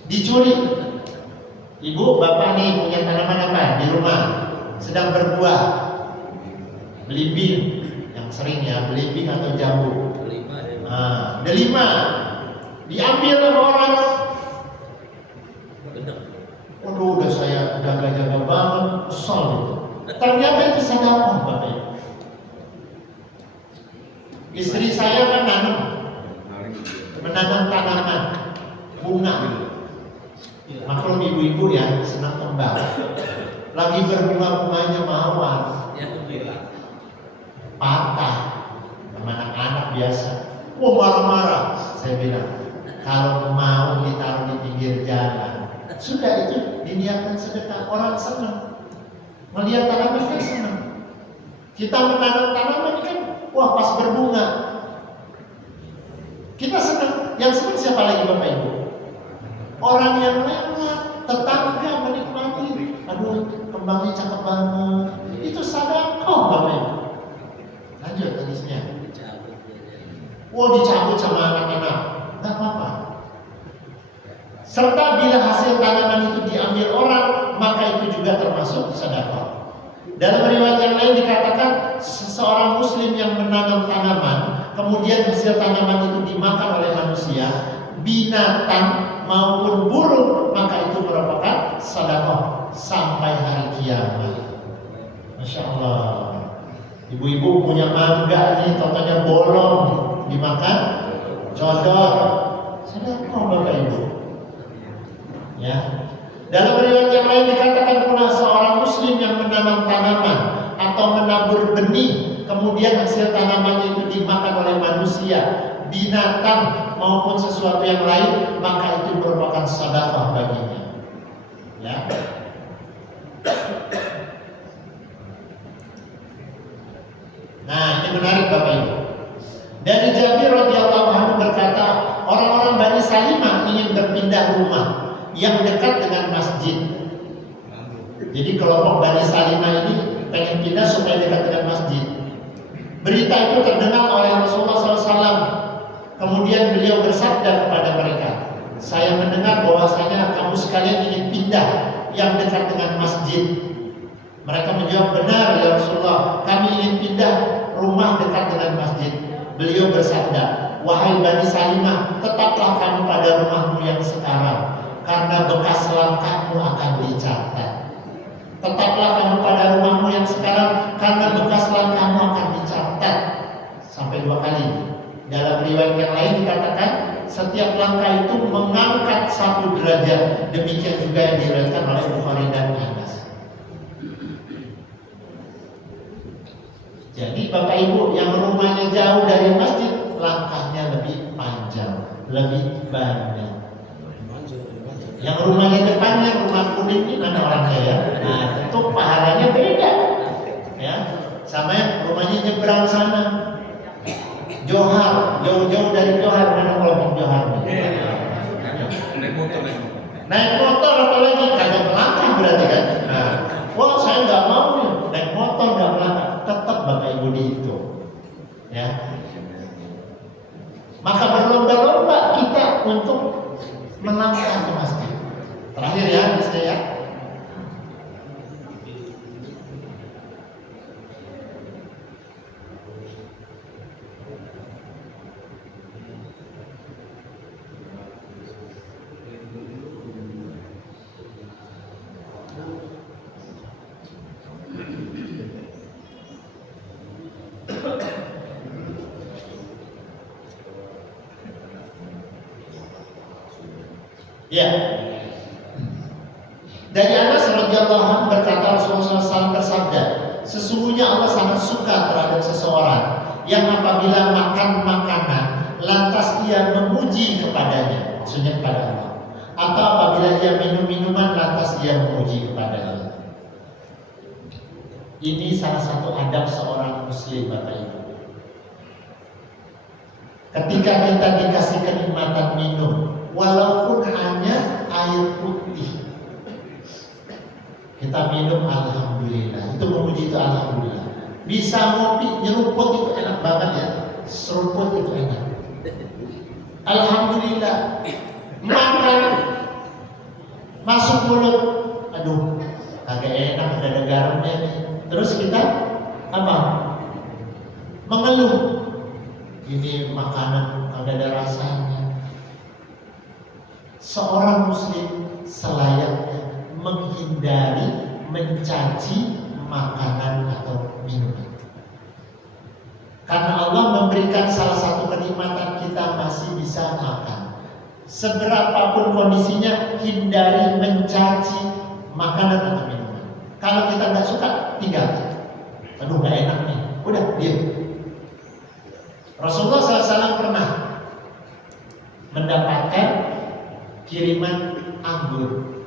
Dicuri, ibu bapak nih punya tanaman apa di rumah, sedang berbuah, belimbing yang sering ya, belimbing atau jambu. Delima diambil oleh orang. Waduh, udah saya jaga-jaga banget, kesal gitu. Ternyata itu sedekah Bapak. Istri saya kan menanam tanaman bunga. Maklum ibu-ibu ya, senang kembang. Lagi berbunga-bunganya mawar. Patah sama anak-anak biasa. Wah marah-marah. Saya bilang, kalau mau ditaruh di pinggir jalan, sudah itu diniatkan sedekah. Orang senang melihat tanaman kan senang. Kita menanam tanaman kan, wah pas berbunga, kita senang. Yang senang siapa lagi Bapak Ibu? Orang yang lewat, tetangga menikmati. Aduh, kembangnya cakep banget. Itu sedekah Bapak Ibu. dicabut sama anak-anak, nggak apa-apa. Serta bila hasil tanaman itu diambil orang, maka itu juga termasuk sedekah. Dalam riwayat yang lain dikatakan seseorang muslim yang menanam tanaman, kemudian hasil tanaman itu dimakan oleh manusia, binatang maupun burung, maka itu merupakan sedekah sampai hari kiamat. Masya Allah. Ibu-ibu punya mangga nih, totalnya bolong, dimakan jodoh, sedekah Bapak Ibu. Ya. Dalam riwayat yang lain dikatakan pula seorang muslim yang menanam tanaman atau menabur benih, kemudian hasil tanamannya itu dimakan oleh manusia, binatang maupun sesuatu yang lain, maka itu merupakan sedekah baginya. Ya. Nah, ini menarik Bapak Ibu. Dari Jabir radhiyallahu anhu berkata, orang-orang Bani Salimah ingin berpindah rumah yang dekat dengan masjid. Jadi kelompok Bani Salimah ini pengen pindah supaya dekat dengan masjid. Berita itu terdengar oleh Rasulullah SAW. Kemudian beliau bersabda kepada mereka, saya mendengar bahwasanya kamu sekalian ingin pindah yang dekat dengan masjid. Mereka menjawab, benar ya Rasulullah, kami ingin pindah rumah dekat dengan masjid. Beliau bersabda, wahai Bani Salimah, tetaplah kamu pada rumahmu yang sekarang, karena bekas langkahmu akan dicatat. Tetaplah kamu pada rumahmu yang sekarang, karena bekas langkahmu akan dicatat. Sampai 2 kali. Dalam riwayat yang lain dikatakan, setiap langkah itu mengangkat 1 derajat. Demikian juga yang diriwayatkan oleh Bukhari dan Anas. Jadi Bapak Ibu yang rumahnya jauh dari masjid, langkahnya lebih panjang, lebih banyak. Yang rumahnya depannya rumah kuning ini ada orang kaya, nah itu pahalanya beda, ya. Sama yang rumahnya nyebrang sana, Johar, jauh-jauh dari Johar, mana kelompok Johar? Naik motor apalagi kagak melangkah berarti kan? Nah, wah saya nggak mau nih naik motor nggak melangkah, tetap Bapak Ibu dihitung, ya. Maka berlomba-lomba kita untuk melangkah ke masjid. Terakhir ya, bisa ya. Ya. Dari Anas radhiyallahu anhu berkata, Rasulullah SAW bersabda, sesungguhnya Allah sangat suka terhadap seseorang yang apabila makan makanan lantas ia memuji kepadanya, maksudnya kepada Allah, atau apabila ia minum minuman lantas ia memuji kepada Allah. Ini salah satu adab seorang muslim Bapak Ibu. Ketika kita dikasih kenikmatan minum, walaupun hanya air putih, kita minum alhamdulillah. Itu memuji itu alhamdulillah. Bisa ngopi, nyeruput itu enak banget ya. Seruput itu enak. Alhamdulillah. Makan masuk mulut, aduh, agak enak, ada garamnya nih. Terus kita apa? Mengeluh. Ini makanan agak ada rasanya. Seorang muslim selayaknya menghindari mencaci makanan atau minuman. Karena Allah memberikan salah satu kenikmatan, kita masih bisa makan. Seberapapun kondisinya, hindari mencaci makanan atau minuman. Kalau kita nggak suka, tinggalkan. Aduh, nggak enak nih. Udah, diam. Rasulullah SAW pernah mendapatkan kiriman anggur.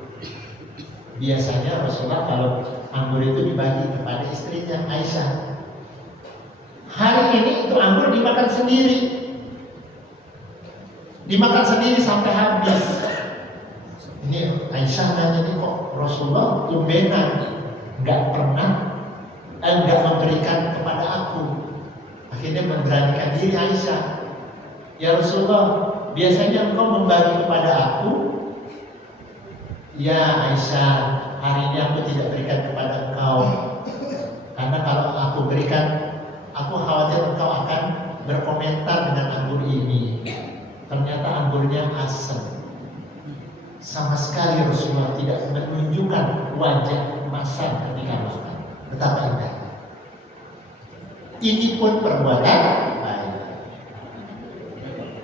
Biasanya Rasulullah kalau anggur itu dibagi kepada istrinya Aisyah. Hari ini itu anggur dimakan sendiri. Dimakan sendiri sampai habis. Ini Aisyah nanya nih, kok Rasulullah tumbenan nggak pernah nggak memberikan kepada aku. Akhirnya memberanikan diri Aisyah. Ya Rasulullah, biasanya engkau membagi kepada aku. Ya Aisyah, hari ini aku tidak berikan kepada engkau, karena kalau aku berikan, aku khawatir engkau akan berkomentar dengan anggur ini. Ternyata anggurnya asam. Sama sekali Rasulullah tidak menunjukkan wajah masam ketika makan. Betapa indah. Ini pun perbuatan baik.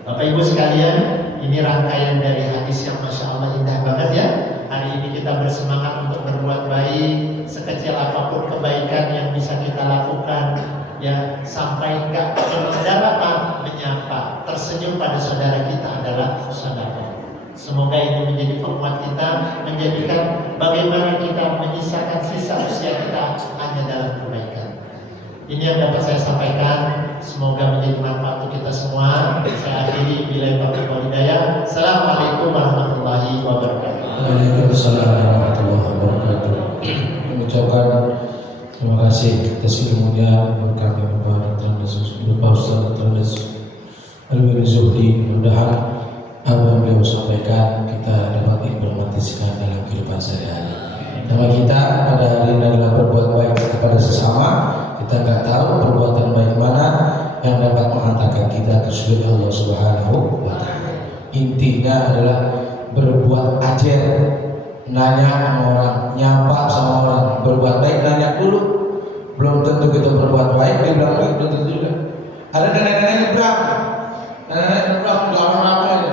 Bapak Ibu sekalian, ini rangkaian dari hadis yang Masya Allah indah banget ya. Hari ini kita bersemangat untuk berbuat baik, sekecil apapun kebaikan yang bisa kita lakukan, ya, sampai enggak sekedar apa, menyapa, tersenyum pada saudara kita adalah saudara. Semoga ini menjadi penguat kita, menjadikan bagaimana kita menyisakan sisa usia kita hanya dalam kebaikan. Ini yang dapat saya sampaikan. Semoga menjadi manfaat untuk kita semua. Saya akhiri bila taufiq wal hidayah. Assalamualaikum warahmatullahi wabarakatuh. Waalaikumsalam warahmatullahi wabarakatuh. Mengucapkan terima kasih atas ilmunya berkat Bapak Ustaz Al-Wali Zuhdi. Mudah-mudahan apa yang beliau sampaikan kita dapat implementasikan dalam kehidupan sehari-hari. Nama kita pada hari ini adalah berbuat baik kepada sesama. Kita nggak tahu perbuatan baik mana yang dapat mengantarkan kita ke surga Allah Subhanahu wa Ta'ala. Intinya adalah berbuat ajar, nanya sama orang, nyapa sama orang, berbuat baik nanya dulu. Belum tentu kita berbuat baik, dia bilang baik, belum tentu juga. Ada nenek-nenek nyebrang, nenek-nenek nyebrang dalam apa ini?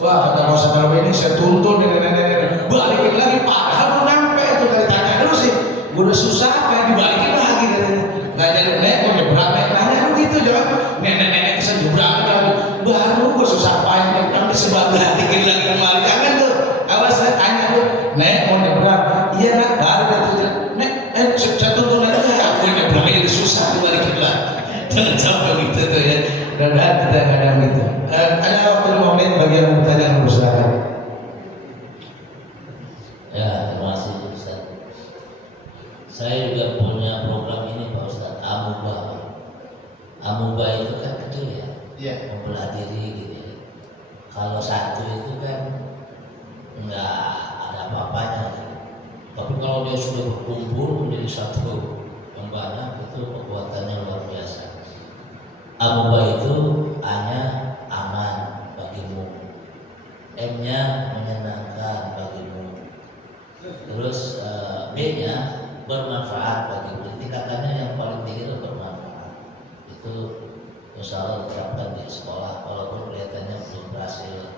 Wah, kata Pak Saudara ini saya tuntun nenek-nenek, balikin lagi, padahal mau nyampe itu dari tanya dulu sih, gue udah susah kayak dibalikin lagi katanya. Nggak jadi nenek, mau nyebrang, nanya lu gitu jangan nenek-nenek bisa nyebrang lagi, baru gue susah payah nyebrang di sebelah balikin lagi kembali, jangan tuh. Awas saya tanya tuh, nek mau nyebrang, iya nak, baru dia nek, saya tuntun aja, aku nyebrang jadi susah dibalikin lagi. Jangan sampai gitu tuh ya. Mudah-mudahan kita kadang gitu. Ada waktu 5 menit bagi yang mau bertanya, mau silakan. Ya, terima kasih Ustaz. Saya juga punya program ini Pak Ustaz, Amuba. Amuba itu kan kecil ya, membelah diri gitu ya. Kalau satu itu kan nggak ada apa-apanya. Tapi kalau dia sudah berkumpul menjadi satu yang banyak, itu kekuatannya luar biasa. Amuba itu A-nya aman bagimu, M-nya menyenangkan bagimu, terus B-nya bermanfaat bagimu. Tingkatannya yang paling tinggi itu bermanfaat. Itu insya Allah diterapkan di sekolah, walaupun kelihatannya belum berhasil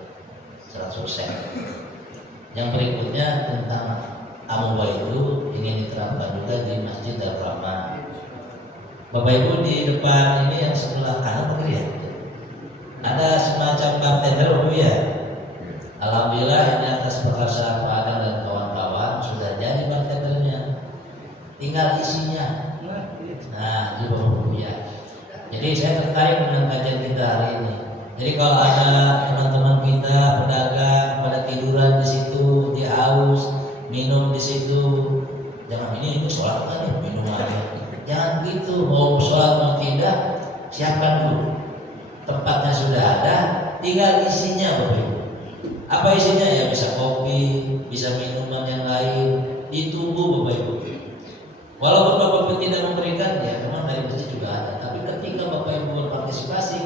100%. Yang berikutnya tentang Amuba itu ingin diterapkan juga di Masjid Ar-Rahman. Bapak Ibu di depan ini yang sebelah kanan ya, ada semacam katedral Bu ya. Alhamdulillah ini atas perkarsaan Pak Adang dan kawan-kawan sudah jadi katedralnya. Tinggal isinya. Nah, itu Bapak Ibu ya. Jadi saya tertarik dengan kajian kita hari ini. Jadi kalau ada teman-teman kita pedagang pada tiduran di situ, dia haus, minum di situ, jangan ini sholat kan ya, minum aja. Jangan gitu, mau sholat mau tidak, siapkan dulu. Tempatnya sudah ada, tinggal isinya Bapak Ibu. Apa isinya ya? Bisa kopi, bisa minuman yang lain, ditunggu Bapak Ibu. Walaupun Bapak Ibu tidak memberikan, ya memang dari masjid juga ada. Tapi ketika Bapak Ibu berpartisipasi,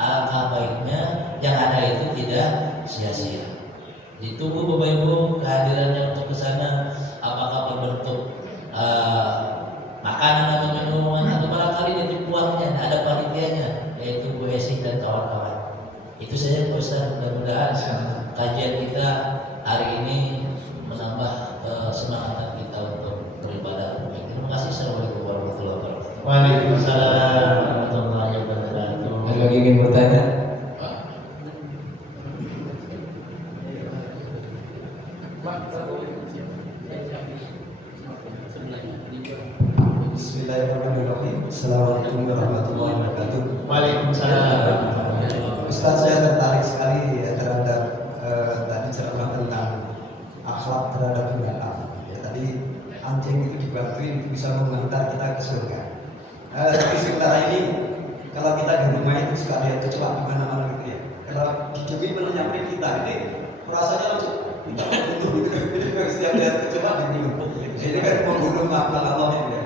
alangkah baiknya yang ada itu tidak sia-sia. Ditunggu Bapak Ibu kehadirannya untuk ke sana, apakah berbentuk makanan atau minuman atau barangkali nitip uangnya, ada panitianya yaitu Bu Esi dan kawan-kawan. Itu saja Pak Ustaz. Mudah-mudahan kajian kita hari ini menambah semangat kita untuk beribadah. Terima kasih. Assalamualaikum warahmatullahi wabarakatuh. Waalaikumsalam warahmatullahi wabarakatuh. Ada lagi ingin bertanya? Bismillahirrahmanirrahim. Assalamualaikum warahmatullahi wabarakatuh. Waalaikumsalam. Ustaz, saya tertarik sekali ya, terhadap tadi ceramah tentang akhlak terhadap binatang. Ya, tadi anjing itu dibantuin itu bisa mengantar kita ke surga. Tapi sementara ini kalau kita di rumah itu suka lihat kecoa di mana-mana gitu ya. Jimmy pernah nyamperin kita, ini rasanya langsung kita membunuh gitu. Setiap lihat coba dibunuh. Ini kan membunuh makhluk Allah ini ya.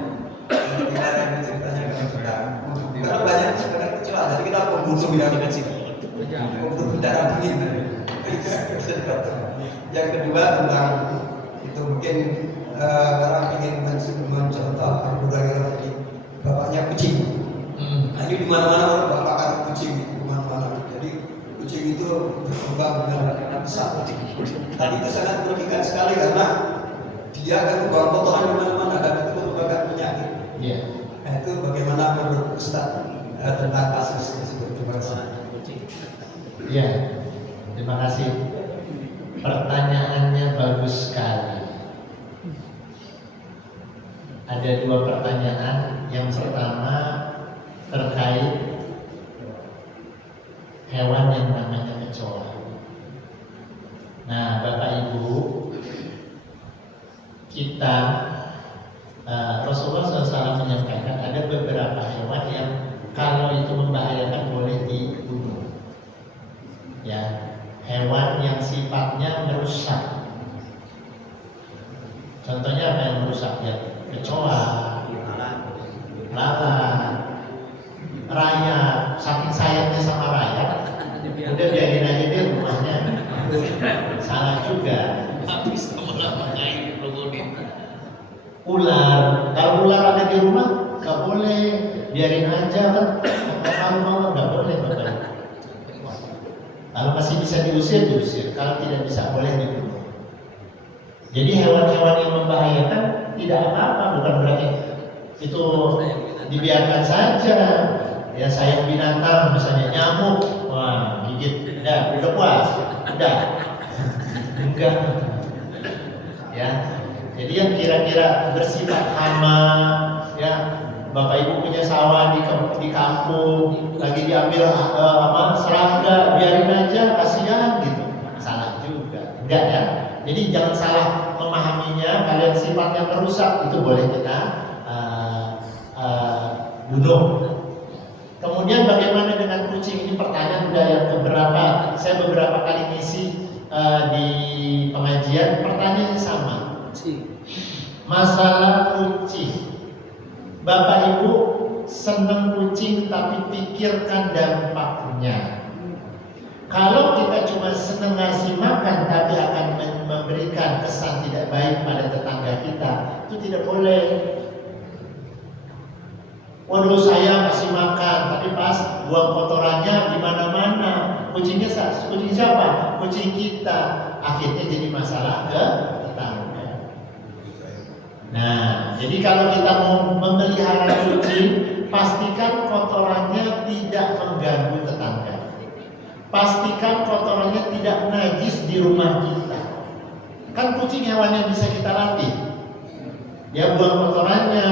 Kita yang ceritanya dengan kita. Karena banyak sebenarnya kecewa, jadi kita membunuh yang kecil. Membunuh darah dingin. Yang kedua tentang itu mungkin orang ingin mencontoh Abu Hurairah tadi bapaknya kucing. Nah, ini di mana-mana orang bakar kucing di mana-mana. Jadi kucing itu berkembang dengan besar. Tapi itu sangat merugikan sekali karena dia akan membawa kotoran di mana-mana dan itu merupakan penyakit. Iya. Nah, itu bagaimana menurut Ustaz tentang kasus tersebut? Terima kasih. Iya. Terima kasih. Pertanyaannya bagus sekali. Ada dua pertanyaan. Yang pertama terkait hewan yang namanya kecoa. Nah, Bapak Ibu, kita Rasulullah SAW menyampaikan ada beberapa hewan yang kalau itu membahayakan boleh dibunuh. Ya, hewan yang sifatnya merusak. Contohnya apa yang merusak? Ya, kecoa, lalat, rayap. Saking sayangnya sama rayap, udah biarin aja deh rumahnya. Salah juga. Ular, kalau ular ada di rumah, nggak boleh, biarin aja kan. Kalau mau nggak boleh, Bapak. Kalau masih bisa diusir, diusir. Kalau tidak bisa, boleh dibunuh. Jadi hewan-hewan yang membahayakan tidak apa-apa, bukan berarti itu dibiarkan saja. Ya, sayang binatang, misalnya nyamuk, wah gigit, udah puas, udah, enggak. Ya, jadi yang kira-kira bersifat hama, ya, Bapak Ibu punya sawah di kampung, lagi diambil serangga, biarin aja, kasihan gitu. Salah juga, enggak ya. Jadi jangan salah memahaminya. Kalian sifatnya merusak itu boleh kita bunuh. Kemudian bagaimana dengan kucing? Ini pertanyaan udah yang keberapa? Saya beberapa kali ngisi di pengajian, pertanyaannya sama. Masalah kucing. Bapak Ibu senang kucing tapi pikirkan dampaknya. Kalau kita cuma senang ngasih makan tapi akan memberikan kesan tidak baik pada tetangga kita, itu tidak boleh. Waduh, saya kasih makan tapi pas buang kotorannya di mana-mana. Kucing siapa? Kucing kita. Akhirnya jadi masalah ke tetangga. Nah, jadi kalau kita mau memelihara kucing, pastikan kotorannya tidak mengganggu tetangga. Pastikan kotorannya tidak najis di rumah kita. Kan kucing hewan yang bisa kita latih. Ya, buang kotorannya,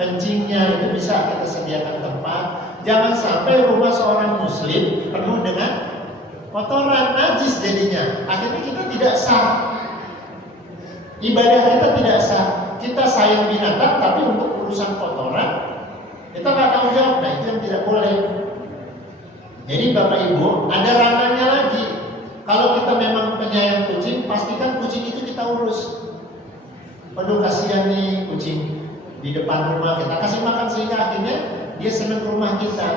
kencingnya itu bisa kita sediakan tempat. Jangan sampai rumah seorang muslim penuh dengan kotoran, najis jadinya. Akhirnya kita tidak sah. Ibadah kita tidak sah. Kita sayang binatang tapi untuk urusan kotoran kita nggak tahu jawab. Nah, itu yang tidak boleh. Jadi Bapak Ibu, ada ranahnya lagi. Kalau kita memang penyayang kucing, pastikan kucing itu kita urus. Waduh, kasihan nih kucing di depan rumah, kita kasih makan sehingga akhirnya dia senang ke rumah kita.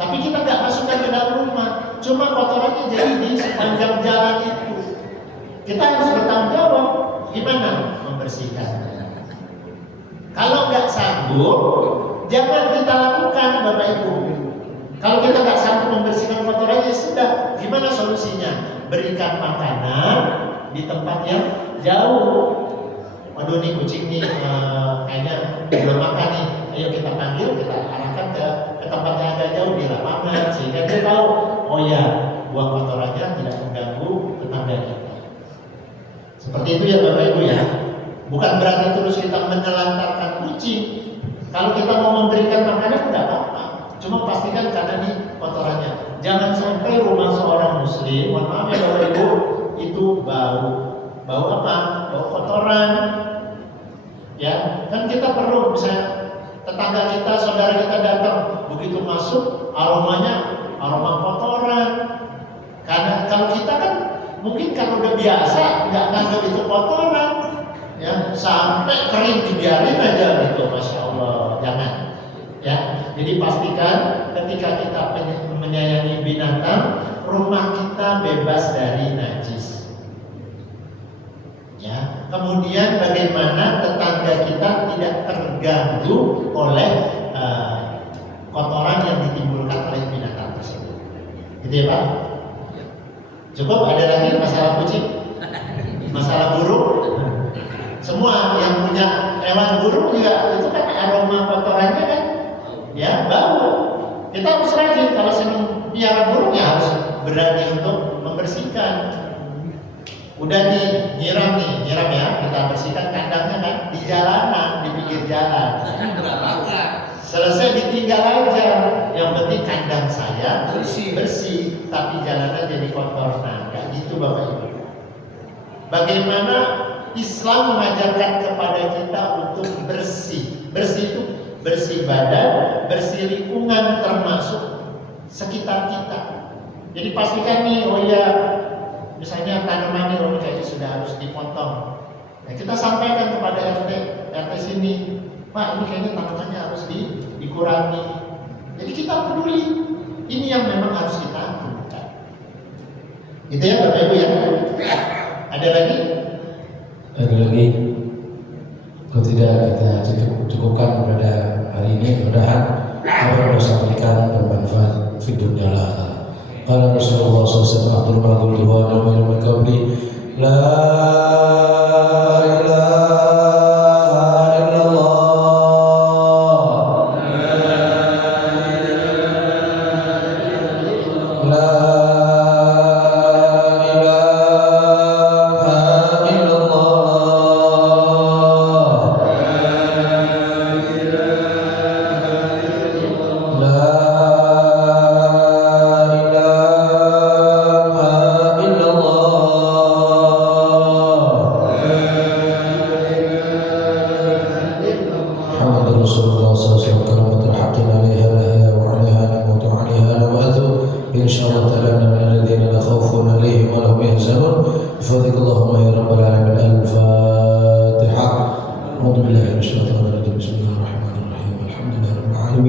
Tapi kita nggak masukkan ke dalam rumah, cuma kotorannya jadi di sepanjang jalan itu. Kita harus bertanggung jawab. Gimana membersihkannya? Kalau nggak sanggup, jangan kita lakukan, Bapak Ibu. Kalau kita nggak sanggup membersihkan kotorannya, sudah. Gimana solusinya? Berikan makanan di tempat yang jauh. Waduh, nih kucing nih kayaknya belum makan nih. Ayo kita panggil, kita arahkan ke tempat yang agak jauh di lapangan sehingga dia tahu, oh ya, buang kotorannya tidak mengganggu tetangga kita. Seperti itu ya Bapak Ibu ya. Bukan berarti terus kita menelantarkan kucing. Kalau kita mau memberikan makanan enggak apa-apa. Cuma pastikan karena nih kotorannya. Jangan sampai rumah seorang muslim, mohon maaf ya Bapak Ibu, itu bau. Bau apa? Bau kotoran. Ya, kan kita perlu misalnya tetangga kita, saudara kita datang, begitu masuk aromanya aroma kotoran. Karena kan udah biasa nggak nganggap itu kotoran, ya sampai kering dibiarin aja gitu, masya Allah, jangan. Ya, jadi pastikan ketika kita menyayangi binatang, rumah kita bebas dari najis. Ya, kemudian bagaimana tetangga kita tidak terganggu oleh kotoran yang ditimbulkan oleh binatang tersebut. Gitu ya Pak? Cukup, ada lagi masalah kucing? Masalah burung? Semua yang punya hewan burung juga itu kan aroma kotorannya kan ya bau. Kita harus rajin, kalau senang piara burung ya harus berani untuk membersihkan. Udah nyiram ya, kita bersihkan kandangnya kan di jalanan, di pinggir jalan. Selesai ditinggal aja. Yang penting kandang saya bersih, tapi jalanan jadi kotor. Nah, kayak gitu Bapak Ibu. Bagaimana Islam mengajarkan kepada kita untuk bersih. Bersih itu bersih badan, bersih lingkungan termasuk sekitar kita. Jadi pastikan nih, oh ya, misalnya tanaman ini kayaknya sudah harus dipotong. Nah, kita sampaikan kepada RT sini, Pak, ini kayaknya tanamannya harus dikurangi. Jadi kita peduli. Ini yang memang harus kita lakukan. Itu ya Bapak Ibu ya. Ada lagi? Ada lagi. Kalau tidak kita cukupkan pada hari ini, mudah-mudahan apa yang kita sampaikan bermanfaat di dunia akhirat. Qala Rasulullah sallallahu alaihi wasallam, "Qul min qabli la Subhanakallahumma wa bihamdika